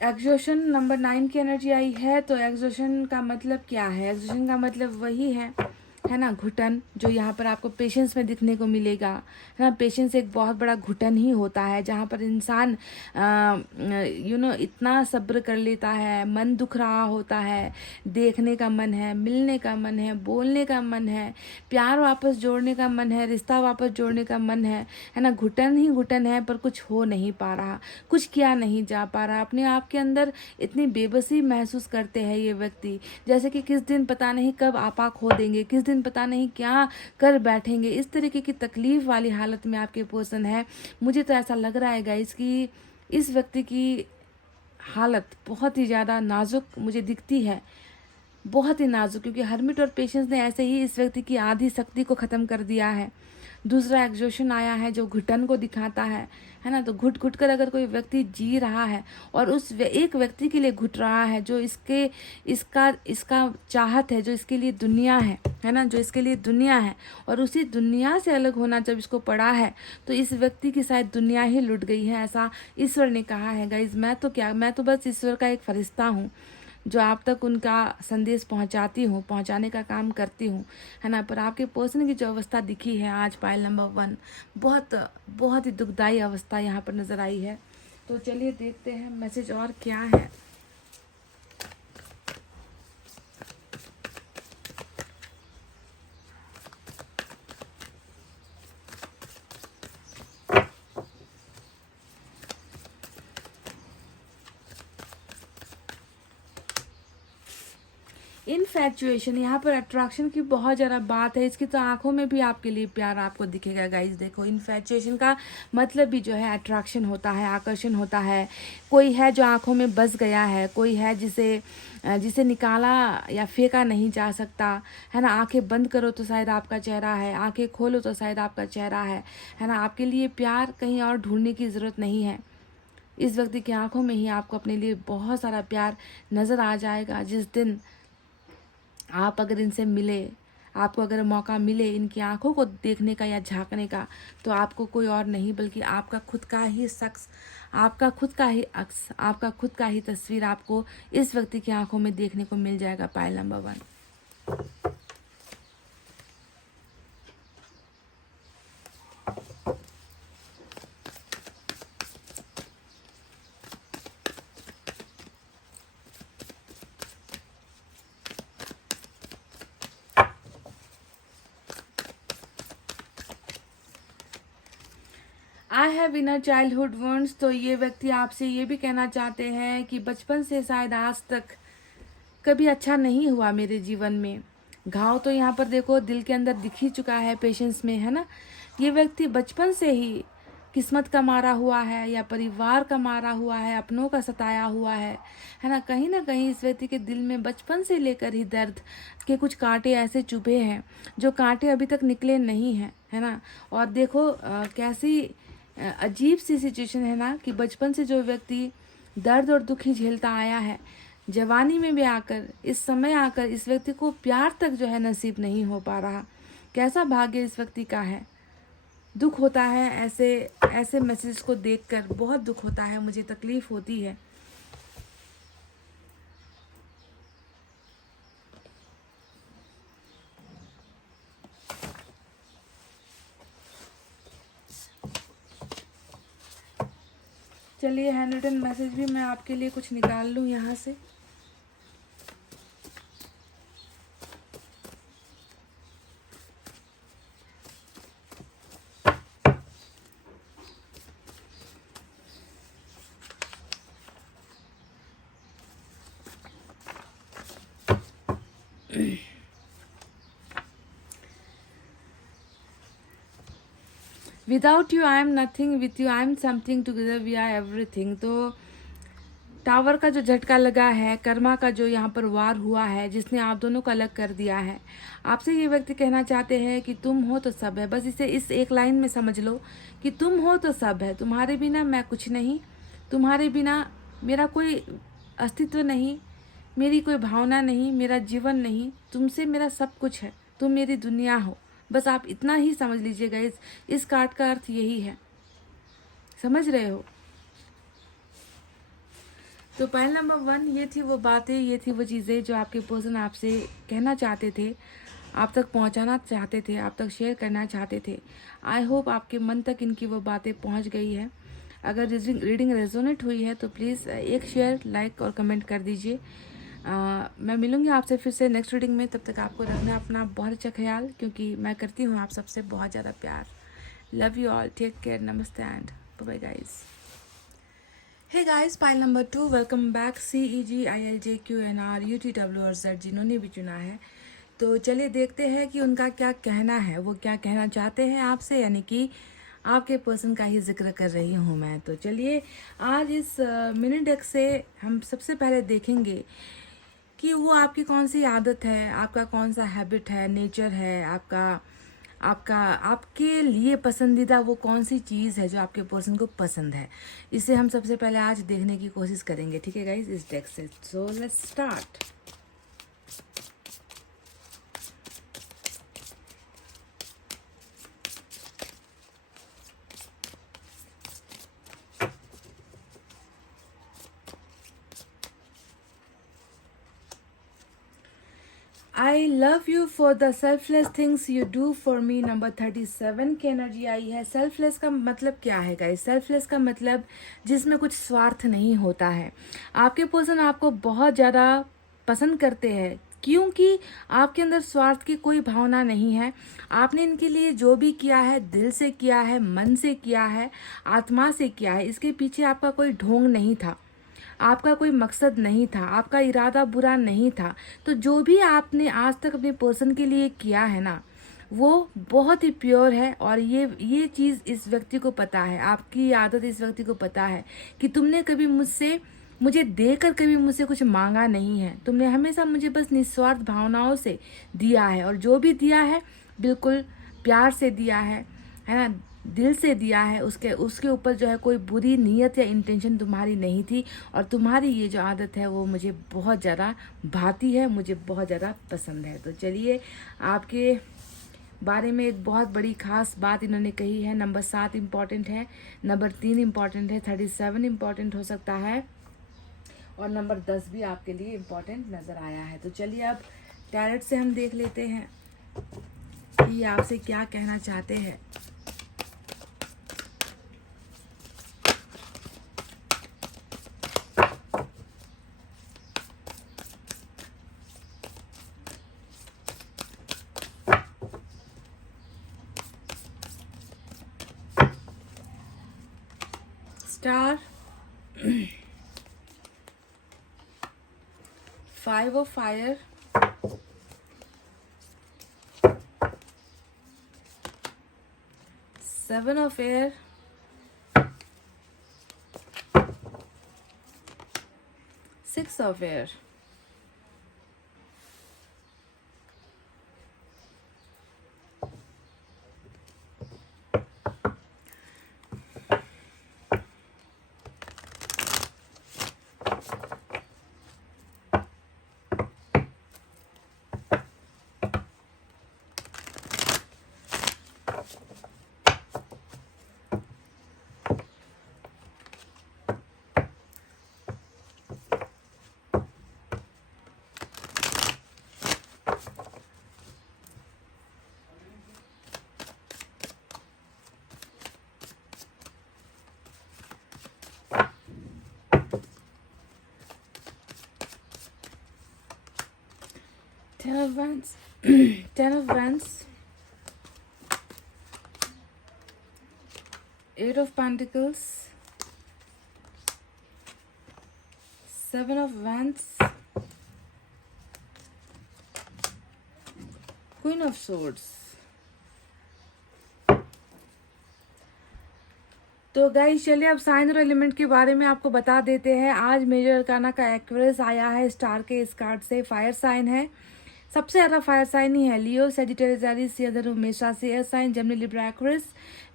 एग्जॉशन नंबर 9 की एनर्जी आई है। तो एग्जॉशन का मतलब क्या है? एग्जॉशन का मतलब वही है ना, घुटन, जो यहाँ पर आपको पेशेंस में दिखने को मिलेगा, है ना। पेशेंस एक बहुत बड़ा घुटन ही होता है, जहाँ पर इंसान इतना सब्र कर लेता है, मन दुख रहा होता है, देखने का मन है, मिलने का मन है, बोलने का मन है, प्यार वापस जोड़ने का मन है, रिश्ता वापस जोड़ने का मन है ना। घुटन ही घुटन है, पर कुछ हो नहीं पा रहा, कुछ किया नहीं जा पा रहा। अपने आप के अंदर इतनी बेबसी महसूस करते हैं ये व्यक्ति, जैसे कि किस दिन पता नहीं कब आपा खो देंगे, किस दिन पता नहीं क्या कर बैठेंगे। इस तरीके की तकलीफ वाली हालत में आपके पर्सन है। मुझे तो ऐसा लग रहा है गाइस कि इस व्यक्ति की हालत बहुत ही ज़्यादा नाजुक मुझे दिखती है, बहुत ही नाजुक, क्योंकि हर्मिट और पेशेंस ने ऐसे ही इस व्यक्ति की आधी शक्ति को ख़त्म कर दिया है। दूसरा एग्जॉशन आया है जो घुटन को दिखाता है ना। तो घुट घुट कर अगर कोई व्यक्ति जी रहा है और उस एक व्यक्ति के लिए घुट रहा है जो इसका चाहत है, जो इसके लिए दुनिया है ना, जो इसके लिए दुनिया है, और उसी दुनिया से अलग होना जब इसको पड़ा है, तो इस व्यक्ति की शायद दुनिया ही लुट गई है, ऐसा ईश्वर ने कहा है। गाइज मैं तो बस ईश्वर का एक फरिश्ता हूँ, जो आप तक उनका संदेश पहुंचाने का काम करती हूँ, है ना। पर आपके पर्सन की जो अवस्था दिखी है आज, पायल नंबर 1, बहुत बहुत ही दुखदाई अवस्था यहाँ पर नज़र आई है। तो चलिए देखते हैं मैसेज और क्या है। इनफैचुएशन, यहाँ पर अट्रैक्शन की बहुत ज़्यादा बात है। इसकी तो आंखों में भी आपके लिए प्यार आपको दिखेगा गाइस। देखो, इनफैचुएशन का मतलब भी जो है अट्रैक्शन होता है, आकर्षण होता है। कोई है जो आंखों में बस गया है, कोई है जिसे निकाला या फेंका नहीं जा सकता, है ना। आंखें बंद करो तो शायद आपका चेहरा है, आंखें खोलो तो शायद आपका चेहरा है ना। आपके लिए प्यार कहीं और ढूंढने की ज़रूरत नहीं है। इस व्यक्ति की आंखों में ही आपको अपने लिए बहुत सारा प्यार नज़र आ जाएगा। जिस दिन आप अगर इनसे मिले, आपको अगर मौका मिले इनकी आंखों को देखने का या झांकने का, तो आपको कोई और नहीं बल्कि आपका खुद का ही शख्स, आपका खुद का ही अक्स, आपका खुद का ही तस्वीर आपको इस व्यक्ति की आंखों में देखने को मिल जाएगा। Pile number 1। I have inner childhood wands, तो ये व्यक्ति आपसे ये भी कहना चाहते हैं कि बचपन से शायद आज तक कभी अच्छा नहीं हुआ मेरे जीवन में। घाव तो यहाँ पर देखो दिल के अंदर दिख ही चुका है, पेशेंस में, है ना। ये व्यक्ति बचपन से ही किस्मत का मारा हुआ है या परिवार का मारा हुआ है, अपनों का सताया हुआ है ना कहीं इस व्यक्ति के दिल में बचपन से लेकर ही दर्द के कुछ कांटे ऐसे चुभे हैं जो कांटे अभी तक निकले नहीं हैं, है ना। और देखो कैसी अजीब सी सिचुएशन है ना कि बचपन से जो व्यक्ति दर्द और दुख ही झेलता आया है, जवानी में भी आकर, इस समय आकर इस व्यक्ति को प्यार तक जो है नसीब नहीं हो पा रहा। कैसा भाग्य इस व्यक्ति का है। दुख होता है ऐसे मैसेज को देखकर, बहुत दुख होता है, मुझे तकलीफ होती है। चलिए हैंड रिटन मैसेज भी मैं आपके लिए कुछ निकाल लूँ यहाँ से। Without you I am nothing, with you I am something, together we are everything. तो टावर का जो झटका लगा है, कर्मा का जो यहाँ पर वार हुआ है, जिसने आप दोनों को अलग कर दिया है, आपसे ये व्यक्ति कहना चाहते हैं कि तुम हो तो सब है। बस इसे इस एक लाइन में समझ लो कि तुम हो तो सब है, तुम्हारे बिना मैं कुछ नहीं, तुम्हारे बिना मेरा कोई अस्तित्व नहीं, मेरी कोई भावना नहीं, मेरा जीवन नहीं, तुमसे मेरा सब कुछ है, तुम मेरी दुनिया हो। बस आप इतना ही समझ लीजिएगा, इस कार्ड का अर्थ यही है। समझ रहे हो। तो पॉइंट नंबर 1 ये थी वो बातें, ये थी वो चीज़ें जो आपके पर्सन आपसे कहना चाहते थे, आप तक पहुंचाना चाहते थे, आप तक शेयर करना चाहते थे। आई होप आपके मन तक इनकी वो बातें पहुंच गई है। अगर रीडिंग रेजोनेट हुई है तो प्लीज़ एक शेयर, लाइक और कमेंट कर दीजिए। मैं मिलूंगी आपसे फिर से नेक्स्ट रीडिंग में। तब तक आपको रखना अपना बहुत अच्छा ख्याल, क्योंकि मैं करती हूँ आप सबसे बहुत ज़्यादा प्यार। Love you all, take care, namaste and bye guys. Hey guys, pile number 2, welcome back. CEGILJQNR UTWRZ जिन्होंने भी चुना है, तो चलिए देखते हैं कि उनका क्या कहना है, वो क्या कहना चाहते हैं आपसे, यानी कि आपके पर्सन का ही जिक्र कर रही हूँ मैं। तो चलिए आज इस मिनी डेक से हम सबसे पहले देखेंगे कि वो आपकी कौन सी आदत है, आपका कौन सा हैबिट है, नेचर है, आपके लिए पसंदीदा वो कौन सी चीज़ है जो आपके पर्सन को पसंद है। इसे हम सबसे पहले आज देखने की कोशिश करेंगे, ठीक है गाइज, इस डेक से। So let's start. I love you for the selfless things you do for me. Number 37 की एनर्जी आई है। सेल्फलेस का मतलब क्या है गाइस? सेल्फलेस का मतलब जिसमें कुछ स्वार्थ नहीं होता है। आपके पर्सन आपको बहुत ज़्यादा पसंद करते हैं क्योंकि आपके अंदर स्वार्थ की कोई भावना नहीं है। आपने इनके लिए जो भी किया है दिल से किया है, मन से किया है, आत्मा से किया है। इसके पीछे आपका कोई ढोंग नहीं था, आपका कोई मकसद नहीं था, आपका इरादा बुरा नहीं था। तो जो भी आपने आज तक अपने पर्सन के लिए किया है ना, वो बहुत ही प्योर है। और ये चीज़ इस व्यक्ति को पता है, आपकी आदत इस व्यक्ति को पता है कि तुमने कभी मुझे देकर कभी मुझसे कुछ मांगा नहीं है। तुमने हमेशा मुझे बस निस्वार्थ भावनाओं से दिया है, और जो भी दिया है बिल्कुल प्यार से दिया है ना, दिल से दिया है। उसके ऊपर जो है कोई बुरी नीयत या इंटेंशन तुम्हारी नहीं थी। और तुम्हारी ये जो आदत है वो मुझे बहुत ज़्यादा भाती है, मुझे बहुत ज़्यादा पसंद है। तो चलिए आपके बारे में एक बहुत बड़ी खास बात इन्होंने कही है। नंबर 7 इम्पॉर्टेंट है, नंबर 3 इम्पॉर्टेंट है, 37 इम्पॉर्टेंट हो सकता है, और नंबर 10 भी आपके लिए इम्पॉर्टेंट नज़र आया है। तो चलिए अब टैरेट से हम देख लेते हैं कि ये आपसे क्या कहना चाहते हैं। 5 of fire, 7 of air, 6 of air, Ten of Wands, 10 of Wands, 8 of Pentacles, 7 of Wands, Queen of Swords. तो गाइस चलिए अब साइन और एलिमेंट के बारे में आपको बता देते हैं। आज मेजर अरकाना का एक्वेरियस आया है स्टार के इस कार्ड से। फायर साइन है, सबसे ज़्यादा फायर साइन ही है। लियो, सेजिटेरियस, एरीज, धनु, मेष राशि, earth sign, Gemini, Libra, Aquarius,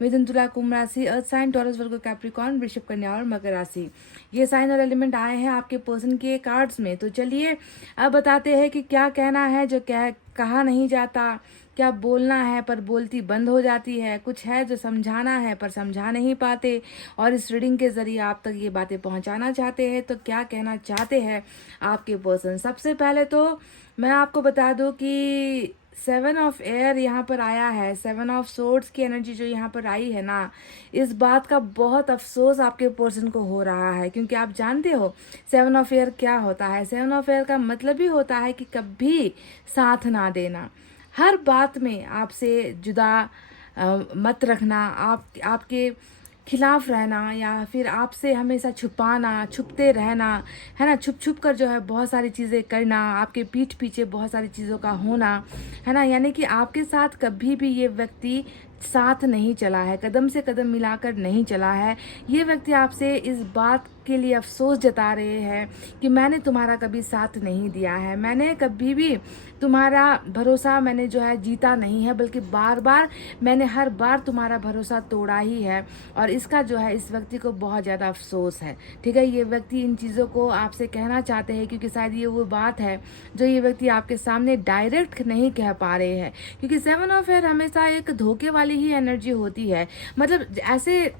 मिथुन, तुला, कुंभ राशि, earth sign, Taurus, Virgo, Capricorn, वृषभ, कन्या और मकर राशि। ये साइन और एलिमेंट आए हैं आपके पर्सन के कार्ड्स में। तो चलिए अब बताते हैं कि क्या कहना है जो कहा नहीं जाता, क्या बोलना है पर बोलती बंद हो जाती है, कुछ है जो समझाना है पर समझा नहीं पाते, और इस रीडिंग के जरिए आप तक ये बातें पहुंचाना चाहते हैं। तो क्या कहना चाहते हैं आपके पर्सन। सबसे पहले तो मैं आपको बता दूं कि 7 ऑफ एयर यहाँ पर आया है। 7 ऑफ सोर्ड्स की एनर्जी जो यहाँ पर आई है ना, इस बात का बहुत अफसोस आपके पर्सन को हो रहा है, क्योंकि आप जानते हो 7 ऑफ एयर क्या होता है। 7 ऑफ एयर का मतलब ही होता है कि कभी साथ ना देना, हर बात में आपसे जुदा मत रखना, आपके खिलाफ रहना, या फिर आपसे हमेशा छुपाना, छुपते रहना, है ना। छुप छुप कर जो है बहुत सारी चीज़ें करना, आपके पीठ पीछे बहुत सारी चीज़ों का होना, है ना। यानी कि आपके साथ कभी भी ये व्यक्ति साथ नहीं चला है, कदम से कदम मिलाकर नहीं चला है। ये व्यक्ति आपसे इस बात के लिए अफसोस जता रहे हैं कि मैंने तुम्हारा कभी साथ नहीं दिया है, मैंने कभी भी तुम्हारा भरोसा मैंने जो है जीता नहीं है, बल्कि बार बार मैंने हर बार तुम्हारा भरोसा तोड़ा ही है। और इसका जो है इस व्यक्ति को बहुत ज़्यादा अफसोस है। ठीक है, ये व्यक्ति इन चीज़ों को आपसे कहना चाहते हैं, क्योंकि शायद ये वो बात है जो ये व्यक्ति आपके सामने डायरेक्ट नहीं कह पा रहे हैं। क्योंकि 7 ऑफ एयर हमेशा एक धोखे वाली ही एनर्जी होती है। मतलब ऐसे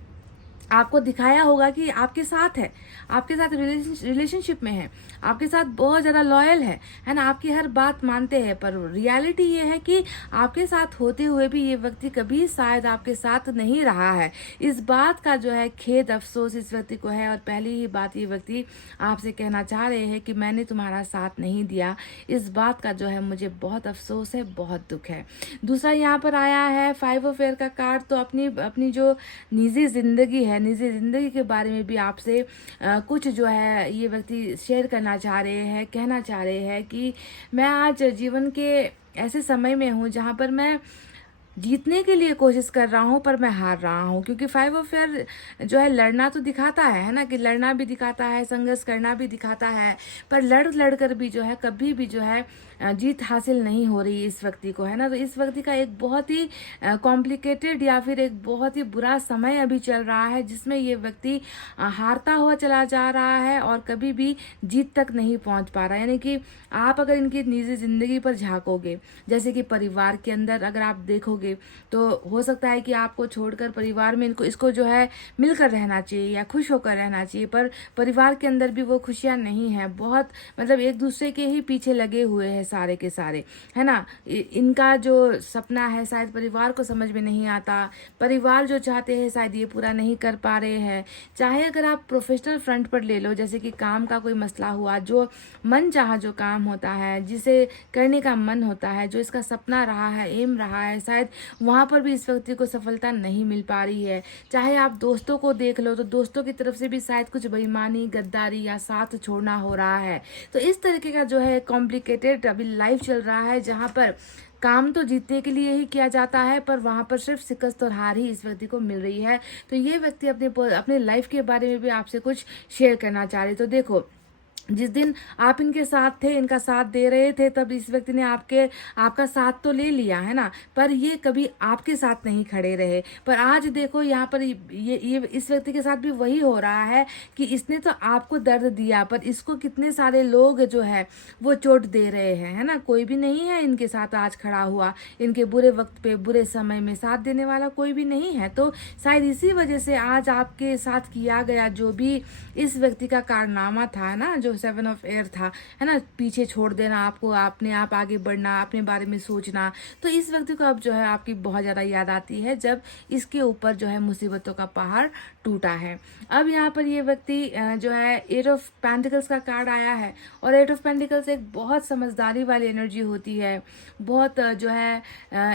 आपको दिखाया होगा कि आपके साथ है, आपके साथ रिलेशनशिप में है, आपके साथ बहुत ज़्यादा लॉयल है ना, आपकी हर बात मानते हैं, पर रियलिटी ये है कि आपके साथ होते हुए भी ये व्यक्ति कभी शायद आपके साथ नहीं रहा है। इस बात का जो है खेद अफसोस इस व्यक्ति को है। और पहली ही बात ये व्यक्ति आपसे कहना चाह रहे हैं कि मैंने तुम्हारा साथ नहीं दिया, इस बात का जो है मुझे बहुत अफसोस है, बहुत दुख है। दूसरा यहाँ पर आया है 5 ऑफ एयर का कार्ड। तो अपनी जो निजी जिंदगी है, निजी ज़िंदगी के बारे में भी आपसे कुछ जो है ये व्यक्ति शेयर करना चाह रहे हैं, कहना चाह रहे हैं कि मैं आज जीवन के ऐसे समय में हूँ जहाँ पर मैं जीतने के लिए कोशिश कर रहा हूँ पर मैं हार रहा हूँ। क्योंकि 5 ऑफ एयर जो है लड़ना तो दिखाता है ना, कि लड़ना भी दिखाता है, संघर्ष करना भी दिखाता है, पर लड़ कर भी जो है कभी भी जो है जीत हासिल नहीं हो रही इस व्यक्ति को, है ना। तो इस व्यक्ति का एक बहुत ही कॉम्प्लिकेटेड या फिर एक बहुत ही बुरा समय अभी चल रहा है, जिसमें ये व्यक्ति हारता हुआ चला जा रहा है और कभी भी जीत तक नहीं पहुंच पा रहा। यानी कि आप अगर इनकी निजी जिंदगी पर झांकोगे, जैसे कि परिवार के अंदर अगर आप देखोगे, तो हो सकता है कि आपको छोड़कर परिवार में इसको जो है मिलकर रहना चाहिए या खुश होकर रहना चाहिए, पर परिवार के अंदर भी वो खुशियाँ नहीं है। बहुत मतलब एक दूसरे के ही पीछे लगे हुए हैं सारे के सारे, है ना। इनका जो सपना है शायद परिवार को समझ में नहीं आता, परिवार जो चाहते हैं शायद ये पूरा नहीं कर पा रहे हैं। चाहे अगर आप प्रोफेशनल फ्रंट पर ले लो, जैसे कि काम का कोई मसला हुआ, जो मन चाहा जो काम होता है, जिसे करने का मन होता है, जो इसका सपना रहा है, एम रहा है, शायद वहाँ पर भी इस व्यक्ति को सफलता नहीं मिल पा रही है। चाहे आप दोस्तों को देख लो तो दोस्तों की तरफ से भी शायद कुछ बेईमानी, गद्दारी या साथ छोड़ना हो रहा है। तो इस तरीके का जो है कॉम्प्लिकेटेड अभी लाइफ चल रहा है, जहाँ पर काम तो जीतने के लिए ही किया जाता है, पर वहाँ पर सिर्फ शिकस्त और हार ही इस व्यक्ति को मिल रही है। तो ये व्यक्ति अपने लाइफ के बारे में भी आपसे कुछ शेयर करना चाह रहे। तो देखो, जिस दिन आप इनके साथ थे, इनका साथ दे रहे थे, तब इस व्यक्ति ने आपका साथ तो ले लिया है ना, पर ये कभी आपके साथ नहीं खड़े रहे। पर आज देखो यहाँ पर ये इस व्यक्ति के साथ भी वही हो रहा है कि इसने तो आपको दर्द दिया, पर इसको कितने सारे लोग जो है वो चोट दे रहे हैं, है ना। कोई भी नहीं है इनके साथ आज खड़ा हुआ, इनके बुरे वक्त पे, बुरे समय में साथ देने वाला कोई भी नहीं है। तो शायद इसी वजह से आज आपके साथ किया गया जो भी इस व्यक्ति का कारनामा था ना, जो 7 ऑफ एयर था, है ना, पीछे छोड़ देना आपको, अपने आप आगे बढ़ना, अपने बारे में सोचना, तो इस व्यक्ति को अब जो है आपकी बहुत ज़्यादा याद आती है जब इसके ऊपर जो है मुसीबतों का पहाड़ टूटा है। अब यहाँ पर ये व्यक्ति जो है 8 ऑफ पेंटिकल्स का कार्ड आया है, और 8 ऑफ पेंटिकल्स एक बहुत समझदारी वाली एनर्जी होती है, बहुत जो है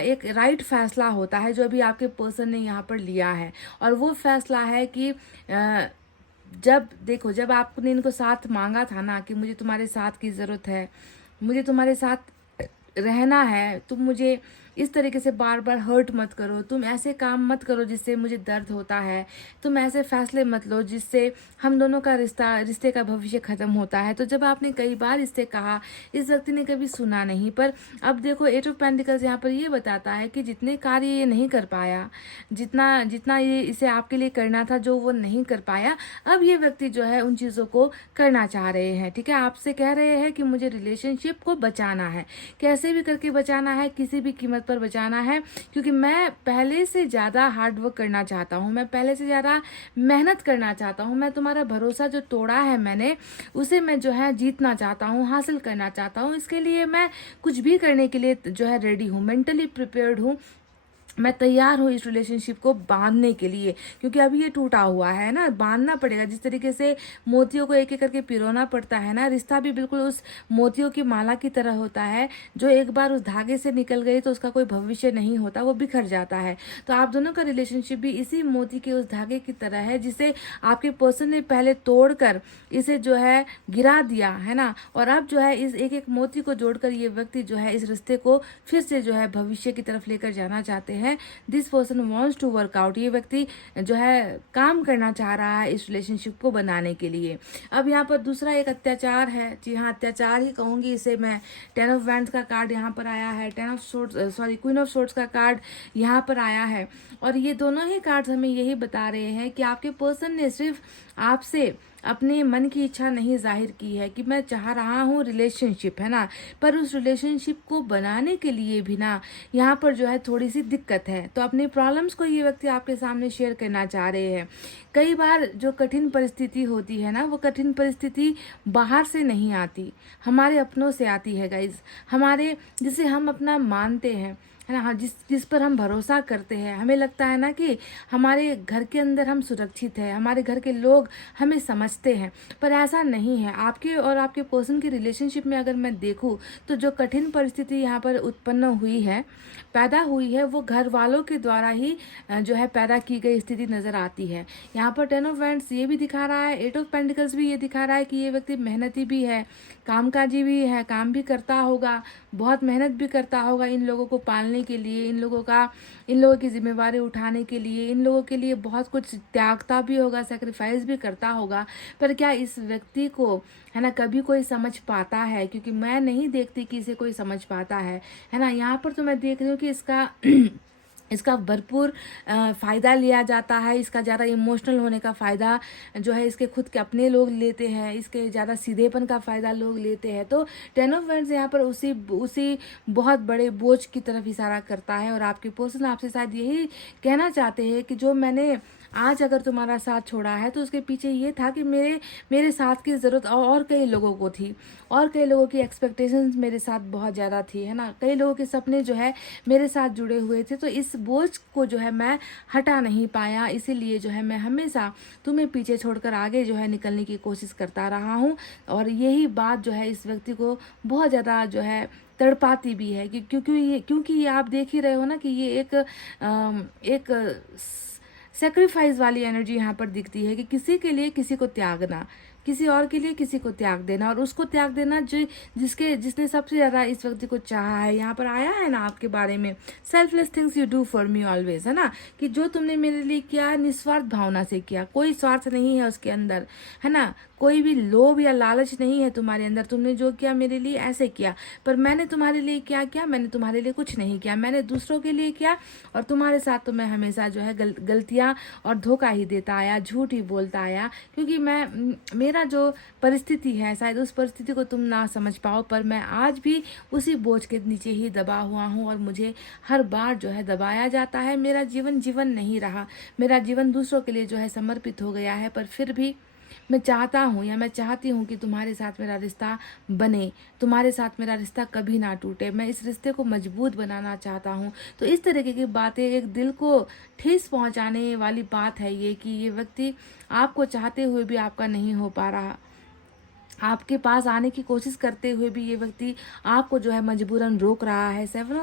एक राइट फैसला होता है जो अभी आपके पर्सन ने यहाँ पर लिया है। और वो फैसला है कि जब आपने इनको साथ मांगा था ना कि मुझे तुम्हारे साथ की ज़रूरत है, मुझे तुम्हारे साथ रहना है, तुम मुझे इस तरीके से बार बार हर्ट मत करो, तुम ऐसे काम मत करो जिससे मुझे दर्द होता है, तुम ऐसे फैसले मत लो जिससे हम दोनों का रिश्ते का भविष्य ख़त्म होता है। तो जब आपने कई बार इससे कहा, इस व्यक्ति ने कभी सुना नहीं। पर अब देखो 8 ऑफ पेंटिकल्स यहाँ पर ये बताता है कि जितने कार्य ये नहीं कर पाया, जितना ये इसे आपके लिए करना था, जो वो नहीं कर पाया, अब ये व्यक्ति जो है उन चीज़ों को करना चाह रहे हैं। ठीक है, आपसे कह रहे हैं कि मुझे रिलेशनशिप को बचाना है, कैसे भी करके बचाना है, किसी भी कीमत पर बचाना है, क्योंकि मैं पहले से ज़्यादा हार्ड वर्क करना चाहता हूँ, मैं पहले से ज़्यादा मेहनत करना चाहता हूँ, मैं तुम्हारा भरोसा जो तोड़ा है मैंने, उसे मैं जो है जीतना चाहता हूँ, हासिल करना चाहता हूँ। इसके लिए मैं कुछ भी करने के लिए जो है रेडी हूँ, मेंटली प्रिपेयर्ड हूँ, मैं तैयार हूँ इस रिलेशनशिप को बांधने के लिए, क्योंकि अभी ये टूटा हुआ है ना, बांधना पड़ेगा। जिस तरीके से मोतियों को एक एक करके पिरोना पड़ता है ना, रिश्ता भी बिल्कुल उस मोतियों की माला की तरह होता है, जो एक बार उस धागे से निकल गई तो उसका कोई भविष्य नहीं होता, वो बिखर जाता है। तो आप दोनों का रिलेशनशिप भी इसी मोती के उस धागे की तरह है, जिसे आपके पर्सन ने पहले तोड़कर इसे जो है गिरा दिया है ना, और अब जो है इस एक एक मोती को जोड़कर ये व्यक्ति जो है इस रिश्ते को फिर से जो है भविष्य की तरफ लेकर जाना चाहते हैं। This person wants to work out, ये व्यक्ति जो है काम करना चाह रहा है इस रिलेशनशिप को बनाने के लिए। अब यहाँ पर दूसरा एक अत्याचार है, जी हाँ अत्याचार ही कहूंगी इसे मैं। 10 ऑफ वैंड्स का कार्ड यहाँ पर आया है, क्वीन ऑफ सोर्ड्स का कार्ड यहाँ पर आया है, और ये दोनों ही कार्ड्स हमें यही बता रहे हैं कि आपके पर्सन ने सिर्फ आपसे अपने मन की इच्छा नहीं जाहिर की है कि मैं चाह रहा हूँ रिलेशनशिप, है ना, पर उस रिलेशनशिप को बनाने के लिए भी ना यहाँ पर जो है थोड़ी सी दिक्कत है। तो अपनी प्रॉब्लम्स को ये व्यक्ति आपके सामने शेयर करना चाह रहे हैं। कई बार जो कठिन परिस्थिति होती है ना, वो कठिन परिस्थिति बाहर से नहीं आती, हमारे अपनों से आती है गाइज, हमारे जिसे हम अपना मानते हैं, है ना, हाँ, जिस पर हम भरोसा करते हैं। हमें लगता है ना कि हमारे घर के अंदर हम सुरक्षित हैं, हमारे घर के लोग हमें समझते हैं, पर ऐसा नहीं है। आपके और आपके पर्सन की रिलेशनशिप में अगर मैं देखूं तो जो कठिन परिस्थिति यहाँ पर उत्पन्न हुई है, पैदा हुई है, वो घर वालों के द्वारा ही जो है पैदा की गई स्थिति नज़र आती है। यहाँ पर 10 ऑफ वैंड्स ये भी दिखा रहा है, 8 ऑफ पेंटिकल्स भी ये दिखा रहा है कि ये व्यक्ति मेहनती भी है, कामकाजी भी है, काम भी करता होगा, बहुत मेहनत भी करता होगा इन लोगों को पालने के लिए, इन लोगों की जिम्मेवारी उठाने के लिए, इन लोगों के लिए बहुत कुछ त्यागता भी होगा, सेक्रीफाइस भी करता होगा। पर क्या इस व्यक्ति को, है ना, कभी कोई समझ पाता है? क्योंकि मैं नहीं देखती कि इसे कोई समझ पाता है ना। यहाँ पर तो मैं देख रही हूँ कि इसका भरपूर फ़ायदा लिया जाता है, इसका ज़्यादा इमोशनल होने का फ़ायदा जो है इसके खुद के अपने लोग लेते हैं, इसके ज़्यादा सीधेपन का फ़ायदा लोग लेते हैं। तो 10 ऑफ वैंड्स यहाँ पर उसी बहुत बड़े बोझ की तरफ इशारा करता है, और आपके पर्सन आपसे शायद यही कहना चाहते हैं कि जो मैंने आज अगर तुम्हारा साथ छोड़ा है तो उसके पीछे ये था कि मेरे साथ की ज़रूरत और कई लोगों को थी, और कई लोगों की एक्सपेक्टेशंस मेरे साथ बहुत ज़्यादा थी, है ना। कई लोगों के सपने जो है मेरे साथ जुड़े हुए थे, तो इस बोझ को जो है मैं हटा नहीं पाया, इसीलिए जो है मैं हमेशा तुम्हें पीछे छोड़कर आगे जो है निकलने की कोशिश करता रहा हूँ। और यही बात जो है इस व्यक्ति को बहुत ज़्यादा जो है तड़पाती भी है, कि क्योंकि ये आप देख ही रहे हो ना कि ये एक सेक्रीफाइस वाली एनर्जी यहाँ पर दिखती है, कि किसी के लिए किसी को त्यागना, किसी और के लिए किसी को त्याग देना, और उसको त्याग देना जिसने सबसे ज़्यादा इस व्यक्ति को चाहा है। यहाँ पर आया है ना आपके बारे में, selfless things you do for me always, है ना, कि जो तुमने मेरे लिए किया निस्वार्थ भावना से किया, कोई स्वार्थ नहीं है उसके अंदर, है ना, कोई भी लोभ या लालच नहीं है तुम्हारे अंदर। तुमने जो किया मेरे लिए ऐसे किया, पर मैंने तुम्हारे लिए क्या किया? मैंने तुम्हारे लिए कुछ नहीं किया, मैंने दूसरों के लिए किया। और तुम्हारे साथ तो मैं हमेशा जो है गलतियाँ और धोखा ही देता आया, झूठ ही बोलता आया, क्योंकि मेरा जो परिस्थिति है शायद उस परिस्थिति को तुम ना समझ पाओ, पर मैं आज भी उसी बोझ के नीचे ही दबा हुआ हूँ, और मुझे हर बार जो है दबाया जाता है। मेरा जीवन नहीं रहा, मेरा जीवन दूसरों के लिए जो है समर्पित हो गया है, पर फिर भी मैं चाहता हूँ या मैं चाहती हूँ कि तुम्हारे साथ मेरा रिश्ता बने, तुम्हारे साथ मेरा रिश्ता कभी ना टूटे, मैं इस रिश्ते को मजबूत बनाना चाहता हूँ। तो इस तरीके की बातें, एक दिल को ठेस पहुँचाने वाली बात है ये, कि ये व्यक्ति आपको चाहते हुए भी आपका नहीं हो पा रहा, आपके पास आने की कोशिश करते हुए भी ये व्यक्ति आपको जो है मजबूरन रोक रहा है। सेवन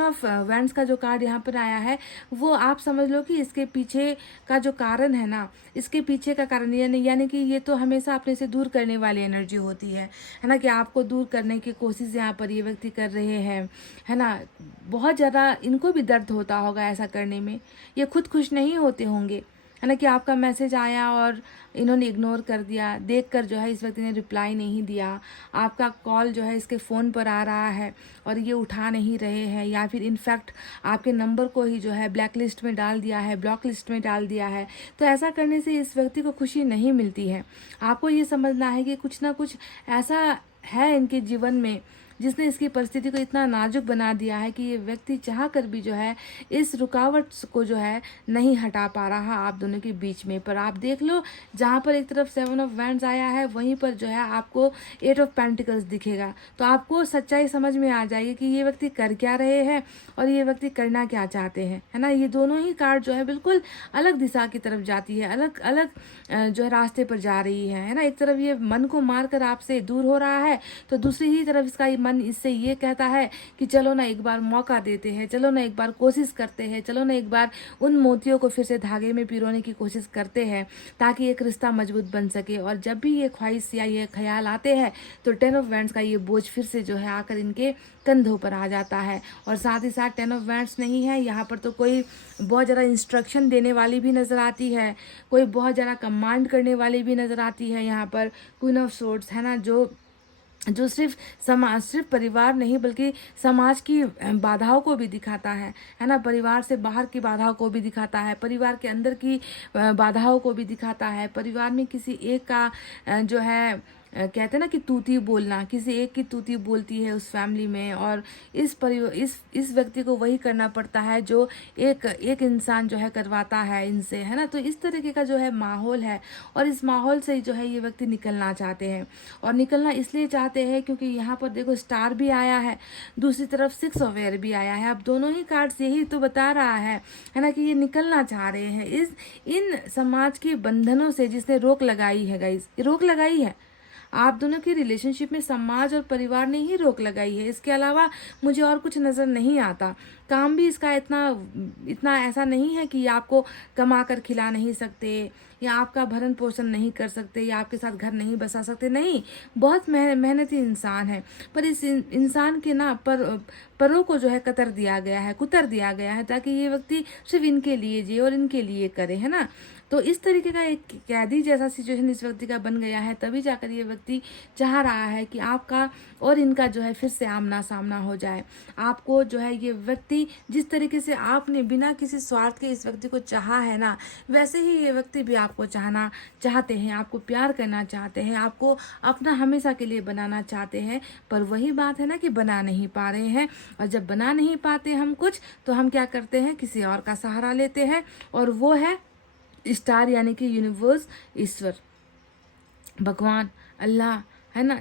ऑफ वैंड्स का जो कार्ड यहाँ पर आया है, वो आप समझ लो कि इसके पीछे का जो कारण है ना, इसके पीछे का कारण यानी कि ये तो हमेशा अपने से दूर करने वाली एनर्जी होती है ना, कि आपको दूर करने की कोशिश यहाँ पर ये व्यक्ति कर रहे हैं, है ना। बहुत ज़्यादा इनको भी दर्द होता होगा ऐसा करने में, ये खुद खुश नहीं होते होंगे, है ना, कि आपका मैसेज आया और इन्होंने इग्नोर कर दिया, देखकर जो है इस व्यक्ति ने रिप्लाई नहीं दिया, आपका कॉल जो है इसके फ़ोन पर आ रहा है और ये उठा नहीं रहे हैं, या फिर इनफैक्ट आपके नंबर को ही जो है ब्लैक लिस्ट में डाल दिया है, ब्लॉक लिस्ट में डाल दिया है। तो ऐसा करने से इस व्यक्ति को खुशी नहीं मिलती है। आपको ये समझना है कि कुछ ना कुछ ऐसा है इनके जीवन में जिसने इसकी परिस्थिति को इतना नाजुक बना दिया है कि ये व्यक्ति चाह कर भी जो है इस रुकावट को जो है नहीं हटा पा रहा आप दोनों के बीच में। पर आप देख लो, जहाँ पर एक तरफ 7 ऑफ वैंड्स आया है, वहीं पर जो है आपको 8 ऑफ पेंटिकल्स दिखेगा। तो आपको सच्चाई समझ में आ जाएगी कि ये व्यक्ति कर क्या रहे हैं और ये व्यक्ति करना क्या चाहते हैं, है ना। ये दोनों ही कार्ड जो है बिल्कुल अलग दिशा की तरफ जाती है, अलग अलग जो है रास्ते पर जा रही है ना। एक तरफ ये मन को मार कर आपसे दूर हो रहा है, तो दूसरी ही तरफ इसका मन इससे ये कहता है कि चलो ना एक बार मौका देते हैं, चलो ना एक बार कोशिश करते हैं, चलो ना एक बार उन मोतियों को फिर से धागे में पिरोने की कोशिश करते हैं, ताकि एक रिश्ता मजबूत बन सके। और जब भी ये ख्वाहिश या ये ख्याल आते हैं तो 10 ऑफ वैंड्स का ये बोझ फिर से जो है आकर इनके कंधों पर आ जाता है। और साथ ही साथ 10 ऑफ वैंड्स नहीं है यहाँ पर, तो कोई बहुत ज़्यादा इंस्ट्रक्शन देने वाली भी नज़र आती है, कोई बहुत ज़्यादा कमांड करने वाली भी नज़र आती है यहाँ पर। क्वीन ऑफ सोर्ड्स, है ना, जो सिर्फ परिवार नहीं बल्कि समाज की बाधाओं को भी दिखाता है ना। परिवार से बाहर की बाधाओं को भी दिखाता है, परिवार के अंदर की बाधाओं को भी दिखाता है। परिवार में किसी एक का जो है कहते हैं ना कि तूती बोलना, किसी एक की तूती बोलती है उस फैमिली में, और इस व्यक्ति को वही करना पड़ता है जो एक इंसान जो है करवाता है इनसे, है ना। तो इस तरीके का जो है माहौल है, और इस माहौल से जो है ये व्यक्ति निकलना चाहते हैं। और निकलना इसलिए चाहते हैं क्योंकि यहाँ पर देखो स्टार भी आया है, दूसरी तरफ 6 ऑफ एयर भी आया है। अब दोनों ही कार्ड्स यही तो बता रहा है ना, कि ये निकलना चाह रहे हैं इन समाज के बंधनों से जिसने रोक लगाई है। गाइस, रोक लगाई है आप दोनों की रिलेशनशिप में, समाज और परिवार ने ही रोक लगाई है। इसके अलावा मुझे और कुछ नज़र नहीं आता। काम भी इसका इतना ऐसा नहीं है कि आपको कमा कर खिला नहीं सकते, या आपका भरण पोषण नहीं कर सकते, या आपके साथ घर नहीं बसा सकते, नहीं। बहुत मेहनती इंसान है, पर इस इंसान के ना परों को जो है कुतर दिया गया है, ताकि ये व्यक्ति सिर्फ इनके लिए जिए और इनके लिए करे, है ना। तो इस तरीके का एक कैदी जैसा सिचुएशन इस व्यक्ति का बन गया है, तभी जाकर ये व्यक्ति चाह रहा है कि आपका और इनका जो है फिर से आमना सामना हो जाए। आपको जो है ये व्यक्ति जिस तरीके से आपने बिना किसी स्वार्थ के इस व्यक्ति को चाहा है ना, वैसे ही ये व्यक्ति भी आपको चाहते हैं, आपको प्यार करना चाहते हैं, आपको अपना हमेशा के लिए बनाना चाहते हैं। पर वही बात है ना कि बना नहीं पा रहे हैं, और जब बना नहीं पाते हम कुछ, तो हम क्या करते हैं, किसी और का सहारा लेते हैं, और वो है स्टार यानी कि यूनिवर्स, ईश्वर, भगवान, अल्लाह, है ना।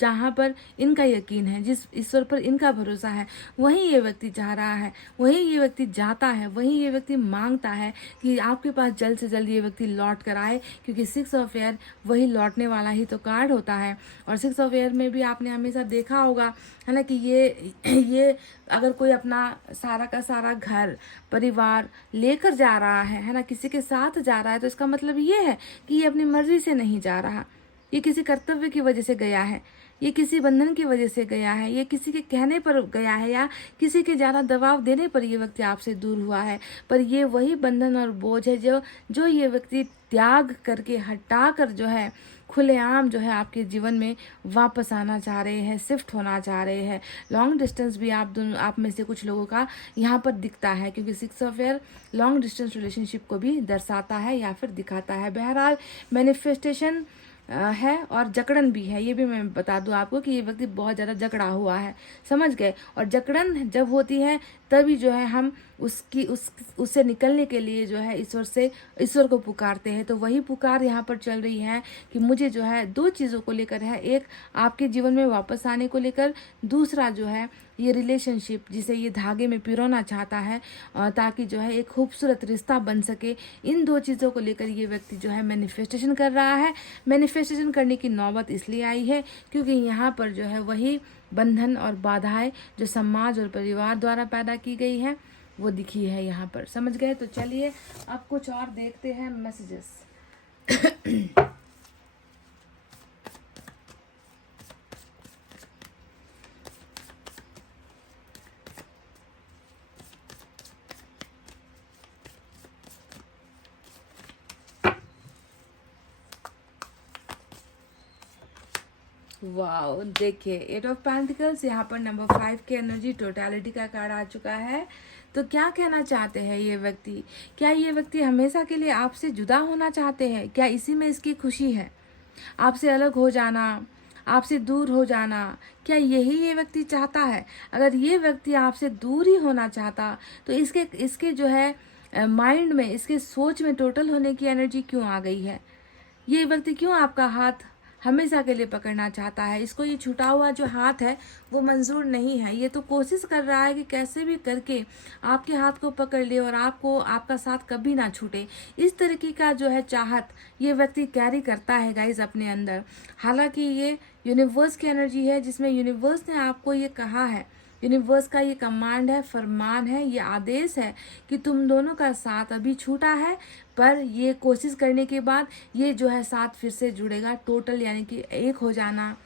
जहाँ पर इनका यकीन है, जिस ईश्वर पर इनका भरोसा है, वहीं ये व्यक्ति चाह रहा है, वहीं ये व्यक्ति जाता है, वहीं ये व्यक्ति मांगता है कि आपके पास जल्द से जल्द ये व्यक्ति लौट कर आए, क्योंकि 6 ऑफ एयर वही लौटने वाला ही तो कार्ड होता है। और 6 ऑफ एयर में भी आपने हमेशा देखा होगा, है ना, कि ये अगर कोई अपना सारा का सारा घर परिवार लेकर जा रहा है ना, किसी के साथ जा रहा है, तो इसका मतलब ये है कि ये अपनी मर्जी से नहीं जा रहा, ये किसी कर्तव्य की वजह से गया है, ये किसी बंधन की वजह से गया है, ये किसी के कहने पर गया है, या किसी के ज़्यादा दबाव देने पर ये व्यक्ति आपसे दूर हुआ है। पर ये वही बंधन और बोझ है जो ये व्यक्ति त्याग करके, हटा कर जो है खुलेआम जो है आपके जीवन में वापस आना चाह रहे हैं, शिफ्ट होना चाह रहे हैं। लॉन्ग डिस्टेंस भी आप में से कुछ लोगों का यहाँ पर दिखता है, क्योंकि 6 of air long distance relationship को भी दर्शाता है या फिर दिखाता है। बहरहाल मैनिफेस्टेशन है और जकड़न भी है। ये भी मैं बता दूं आपको कि ये व्यक्ति बहुत ज़्यादा जकड़ा हुआ है, समझ गए। और जकड़न जब होती है तभी जो है हम उससे निकलने के लिए जो है ईश्वर को पुकारते हैं। तो वही पुकार यहाँ पर चल रही है कि मुझे जो है 2 चीज़ों को लेकर है, एक आपके जीवन में वापस आने को लेकर, दूसरा जो है ये रिलेशनशिप जिसे ये धागे में पिरोना चाहता है, ताकि जो है एक खूबसूरत रिश्ता बन सके। इन 2 चीज़ों को लेकर ये व्यक्ति जो है मैनिफेस्टेशन कर रहा है। मैनिफेस्टेशन करने की नौबत इसलिए आई है क्योंकि यहाँ पर जो है वही बंधन और बाधाएं जो समाज और परिवार द्वारा पैदा की गई है वो दिखी है यहाँ पर, समझ गए। तो चलिए अब कुछ और देखते हैं मैसेजेस। वाओ, देखिए 8 ऑफ पेंटिकल्स, यहाँ पर नंबर 5 की एनर्जी, टोटलिटी का कार्ड आ चुका है। तो क्या कहना चाहते हैं ये व्यक्ति? क्या ये व्यक्ति हमेशा के लिए आपसे जुदा होना चाहते हैं? क्या इसी में इसकी खुशी है? आपसे अलग हो जाना, आपसे दूर हो जाना, क्या यही ये व्यक्ति चाहता है? अगर ये व्यक्ति आपसे दूर ही होना चाहता तो इसके जो है माइंड में, इसके सोच में टोटल होने की एनर्जी क्यों आ गई है? ये व्यक्ति क्यों आपका हाथ हमेशा के लिए पकड़ना चाहता है? इसको ये छूटा हुआ जो हाथ है वो मंजूर नहीं है। ये तो कोशिश कर रहा है कि कैसे भी करके आपके हाथ को पकड़ ले और आपका साथ कभी ना छूटे। इस तरीके का जो है चाहत ये व्यक्ति कैरी करता है गाइज अपने अंदर। हालांकि ये यूनिवर्स की एनर्जी है जिसमें यूनिवर्स ने आपको ये कहा है, यूनिवर्स का ये कमांड है, फरमान है, ये आदेश है कि तुम दोनों का साथ अभी छूटा है, पर ये कोशिश करने के बाद ये जो है साथ फिर से जुड़ेगा। टोटल यानी कि एक हो जाना,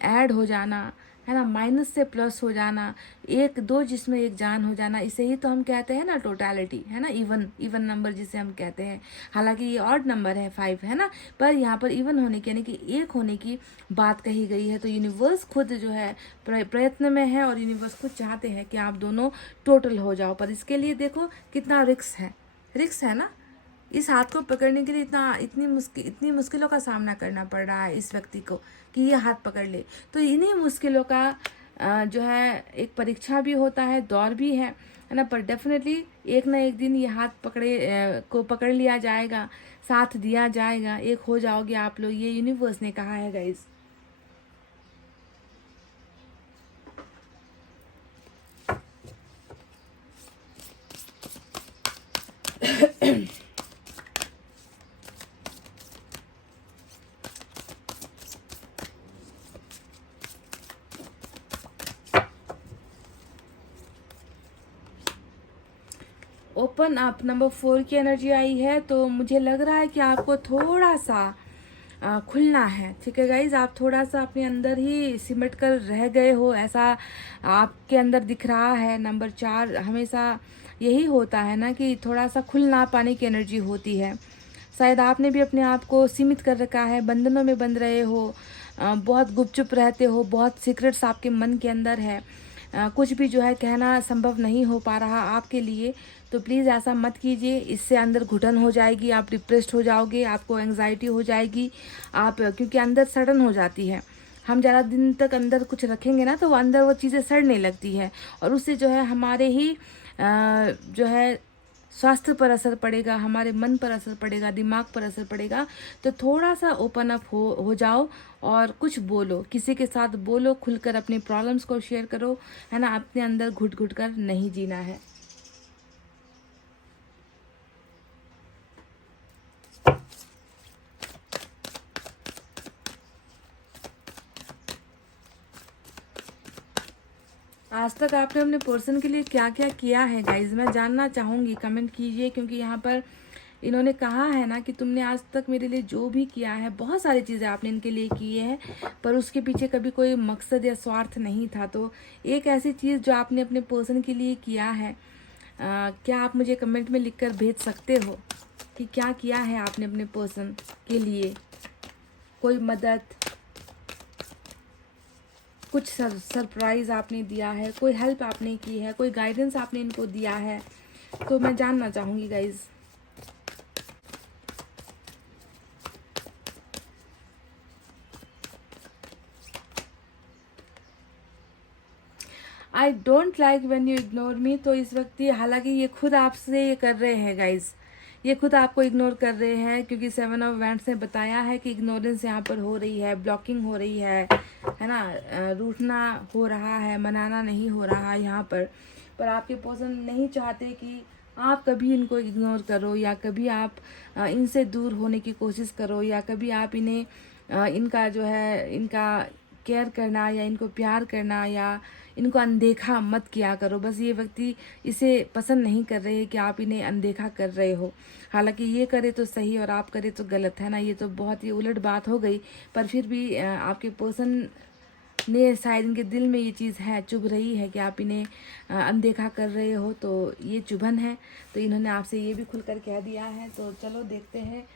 ऐड हो जाना, है ना, माइनस से प्लस हो जाना, 1 2 जिसमें एक जान हो जाना, इसे ही तो हम कहते हैं ना टोटलिटी, है ना, इवन नंबर जिसे हम कहते हैं। हालांकि ये ऑड नंबर है 5, है ना, पर यहाँ पर इवन होने की यानी कि एक होने की बात कही गई है। तो यूनिवर्स खुद जो है प्रयत्न में है और यूनिवर्स खुद चाहते हैं कि आप दोनों टोटल हो जाओ। पर इसके लिए देखो कितना रिक्स है ना। इस हाथ को पकड़ने के लिए इतनी मुश्किलों का सामना करना पड़ रहा है इस व्यक्ति को कि ये हाथ पकड़ ले। तो इन्हीं मुश्किलों का जो है एक परीक्षा भी होता है, दौर भी है ना। पर डेफिनेटली एक ना एक दिन ये हाथ पकड़ लिया जाएगा, साथ दिया जाएगा, एक हो जाओगे आप लोग, ये यूनिवर्स ने कहा है गाइज। ओपन अप, नंबर 4 की एनर्जी आई है। तो मुझे लग रहा है कि आपको थोड़ा सा खुलना है, ठीक है गाइज। आप थोड़ा सा अपने अंदर ही सिमट कर रह गए हो, ऐसा आपके अंदर दिख रहा है। नंबर 4 हमेशा यही होता है ना कि थोड़ा सा खुल ना पाने की एनर्जी होती है। शायद आपने भी अपने आप को सीमित कर रखा है, बंधनों में बंध रहे हो, बहुत गुपचुप रहते हो, बहुत सीक्रेट्स आपके मन के अंदर है, कुछ भी जो है कहना संभव नहीं हो पा रहा आपके लिए। तो प्लीज़ ऐसा मत कीजिए, इससे अंदर घुटन हो जाएगी, आप डिप्रेस्ड हो जाओगे, आपको एंग्जाइटी हो जाएगी, आप क्योंकि अंदर सड़न हो जाती है। हम ज़्यादा दिन तक अंदर कुछ रखेंगे ना तो वो अंदर वो चीज़ें सड़ने लगती है, और उससे जो है हमारे ही जो है स्वास्थ्य पर असर पड़ेगा, हमारे मन पर असर पड़ेगा, दिमाग पर असर पड़ेगा। तो थोड़ा सा ओपन अप हो जाओ और कुछ बोलो, किसी के साथ बोलो, खुलकर अपनी प्रॉब्लम्स को शेयर करो, है ना। अपने अंदर घुट घुट कर नहीं जीना है। आज तक आपने अपने पर्सन के लिए क्या क्या किया है गाइज, मैं जानना चाहूँगी, कमेंट कीजिए। क्योंकि यहाँ पर इन्होंने कहा है ना कि तुमने आज तक मेरे लिए जो भी किया है, बहुत सारी चीज़ें आपने इनके लिए की है, पर उसके पीछे कभी कोई मकसद या स्वार्थ नहीं था। तो एक ऐसी चीज़ जो आपने अपने पर्सन के लिए किया है, क्या आप मुझे कमेंट में लिखकर भेज सकते हो कि क्या किया है आपने अपने पर्सन के लिए? कोई मदद, कुछ सरप्राइज़ आपने दिया है, कोई हेल्प आपने की है, कोई गाइडेंस आपने इनको दिया है, तो मैं जानना चाहूँगी guys. I don't like when you ignore me. तो इस वक्त हालांकि ये खुद आपसे ये कर रहे हैं गाइज, ये खुद आपको इग्नोर कर रहे हैं, क्योंकि 7 ऑफ वैंड्स ने बताया है कि इग्नोरेंस यहाँ पर हो रही है, ब्लॉकिंग हो रही है ना, रूठना हो रहा है, मनाना नहीं हो रहा है यहाँ पर आपके पर्सन नहीं चाहते कि आप कभी इनको इग्नोर करो, या कभी आप इनसे दूर होने की कोशिश करो, या कभी आप इन्हें इनका जो है इनका केयर करना या इनको प्यार करना या इनको अनदेखा मत किया करो। बस ये व्यक्ति इसे पसंद नहीं कर रहे हैं कि आप इन्हें अनदेखा कर रहे हो। हालांकि ये करे तो सही और आप करे तो गलत, है ना। ये तो बहुत ही उलट बात हो गई, पर फिर भी आपके पर्सन ने शायद इनके दिल में ये चीज़ है, चुभ रही है कि आप इन्हें अनदेखा कर रहे हो, तो ये चुभन है। तो इन्होंने आपसे ये भी खुलकर कह दिया है। तो चलो देखते हैं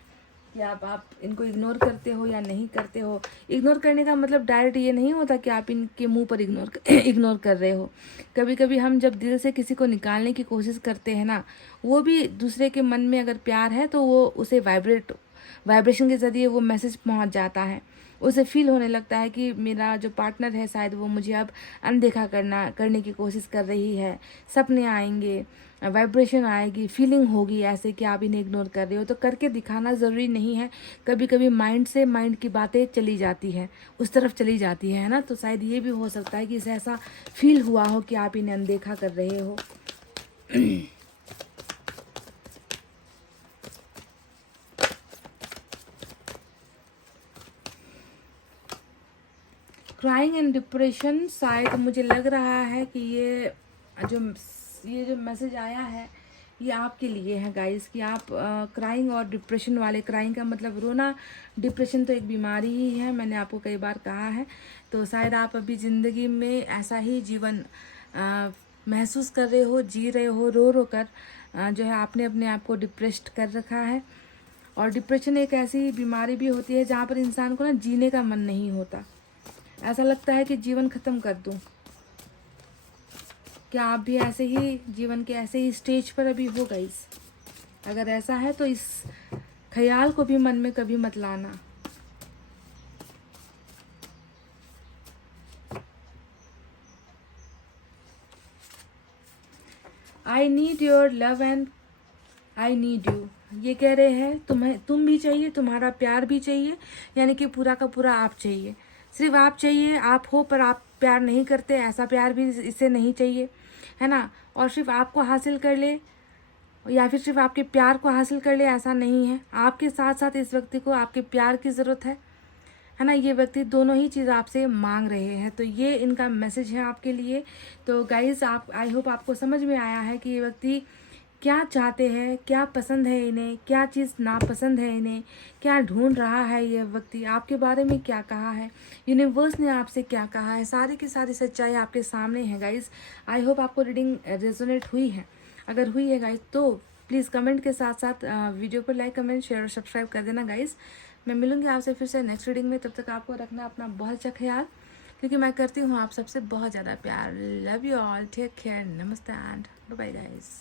कि आप इनको इग्नोर करते हो या नहीं करते हो। इग्नोर करने का मतलब डायरेक्ट ये नहीं होता कि आप इनके मुंह पर इग्नोर कर रहे हो। कभी कभी हम जब दिल से किसी को निकालने की कोशिश करते हैं ना, वो भी दूसरे के मन में अगर प्यार है तो वो उसे वाइब्रेशन के ज़रिए वो मैसेज पहुंच जाता है, उसे फील होने लगता है कि मेरा जो पार्टनर है शायद वो मुझे अब अनदेखा करने की कोशिश कर रही है। सपने आएंगे, वाइब्रेशन आएगी, फीलिंग होगी ऐसे कि आप इन्हें इग्नोर कर रहे हो। तो करके दिखाना ज़रूरी नहीं है, कभी कभी माइंड की बातें चली जाती है, उस तरफ चली जाती है ना। तो शायद ये भी हो सकता है कि इसे ऐसा फील हुआ हो कि आप इन्हें अनदेखा कर रहे हो। क्राइंग एंड डिप्रेशन, शायद मुझे लग रहा है कि ये जो मैसेज आया है ये आपके लिए है गाइस, कि आप क्राइंग और डिप्रेशन वाले, क्राइंग का मतलब रोना, डिप्रेशन तो एक बीमारी ही है, मैंने आपको कई बार कहा है। तो शायद आप अभी ज़िंदगी में ऐसा ही जीवन महसूस कर रहे हो, जी रहे हो, रो रो कर जो है आपने अपने आप को डिप्रेस्ड कर रखा है। और डिप्रेशन एक ऐसी बीमारी भी होती है जहाँ पर इंसान को ना जीने का मन नहीं होता, ऐसा लगता है कि जीवन ख़त्म कर दूं। क्या आप भी ऐसे ही जीवन के ऐसे ही स्टेज पर अभी हो गाइस? अगर ऐसा है तो इस ख्याल को भी मन में कभी मत लाना। I need your love and I need you, ये कह रहे हैं तुम भी चाहिए, तुम्हारा प्यार भी चाहिए, यानी कि पूरा का पूरा आप चाहिए। सिर्फ आप चाहिए, आप हो पर आप प्यार नहीं करते, ऐसा प्यार भी इसे नहीं चाहिए, है ना। और सिर्फ आपको हासिल कर ले या फिर सिर्फ आपके प्यार को हासिल कर ले, ऐसा नहीं है। आपके साथ साथ इस व्यक्ति को आपके प्यार की ज़रूरत है ना। ये व्यक्ति दोनों ही चीज़ आपसे मांग रहे हैं, तो ये इनका मैसेज है आपके लिए। तो गाइज आप, आई होप आपको समझ में आया है कि ये व्यक्ति क्या चाहते हैं, क्या पसंद है इन्हें, क्या चीज़ नापसंद है इन्हें, क्या ढूंढ रहा है ये व्यक्ति, आपके बारे में क्या कहा है, यूनिवर्स ने आपसे क्या कहा है। सारी की सारी सच्चाई आपके सामने है गाइज। आई होप आपको रीडिंग रेजोनेट हुई है। अगर हुई है गाइज तो प्लीज़ कमेंट के साथ साथ वीडियो पर लाइक कमेंट शेयर और सब्सक्राइब कर देना गाइस। मैं मिलूंगी आपसे फिर से नेक्स्ट रीडिंग में, तब तक आपको रखना अपना बहुत अच्छा ख्याल, क्योंकि मैं करती हूँ आप सबसे बहुत ज़्यादा प्यार। Love you all, take care, namaste and bye bye guys.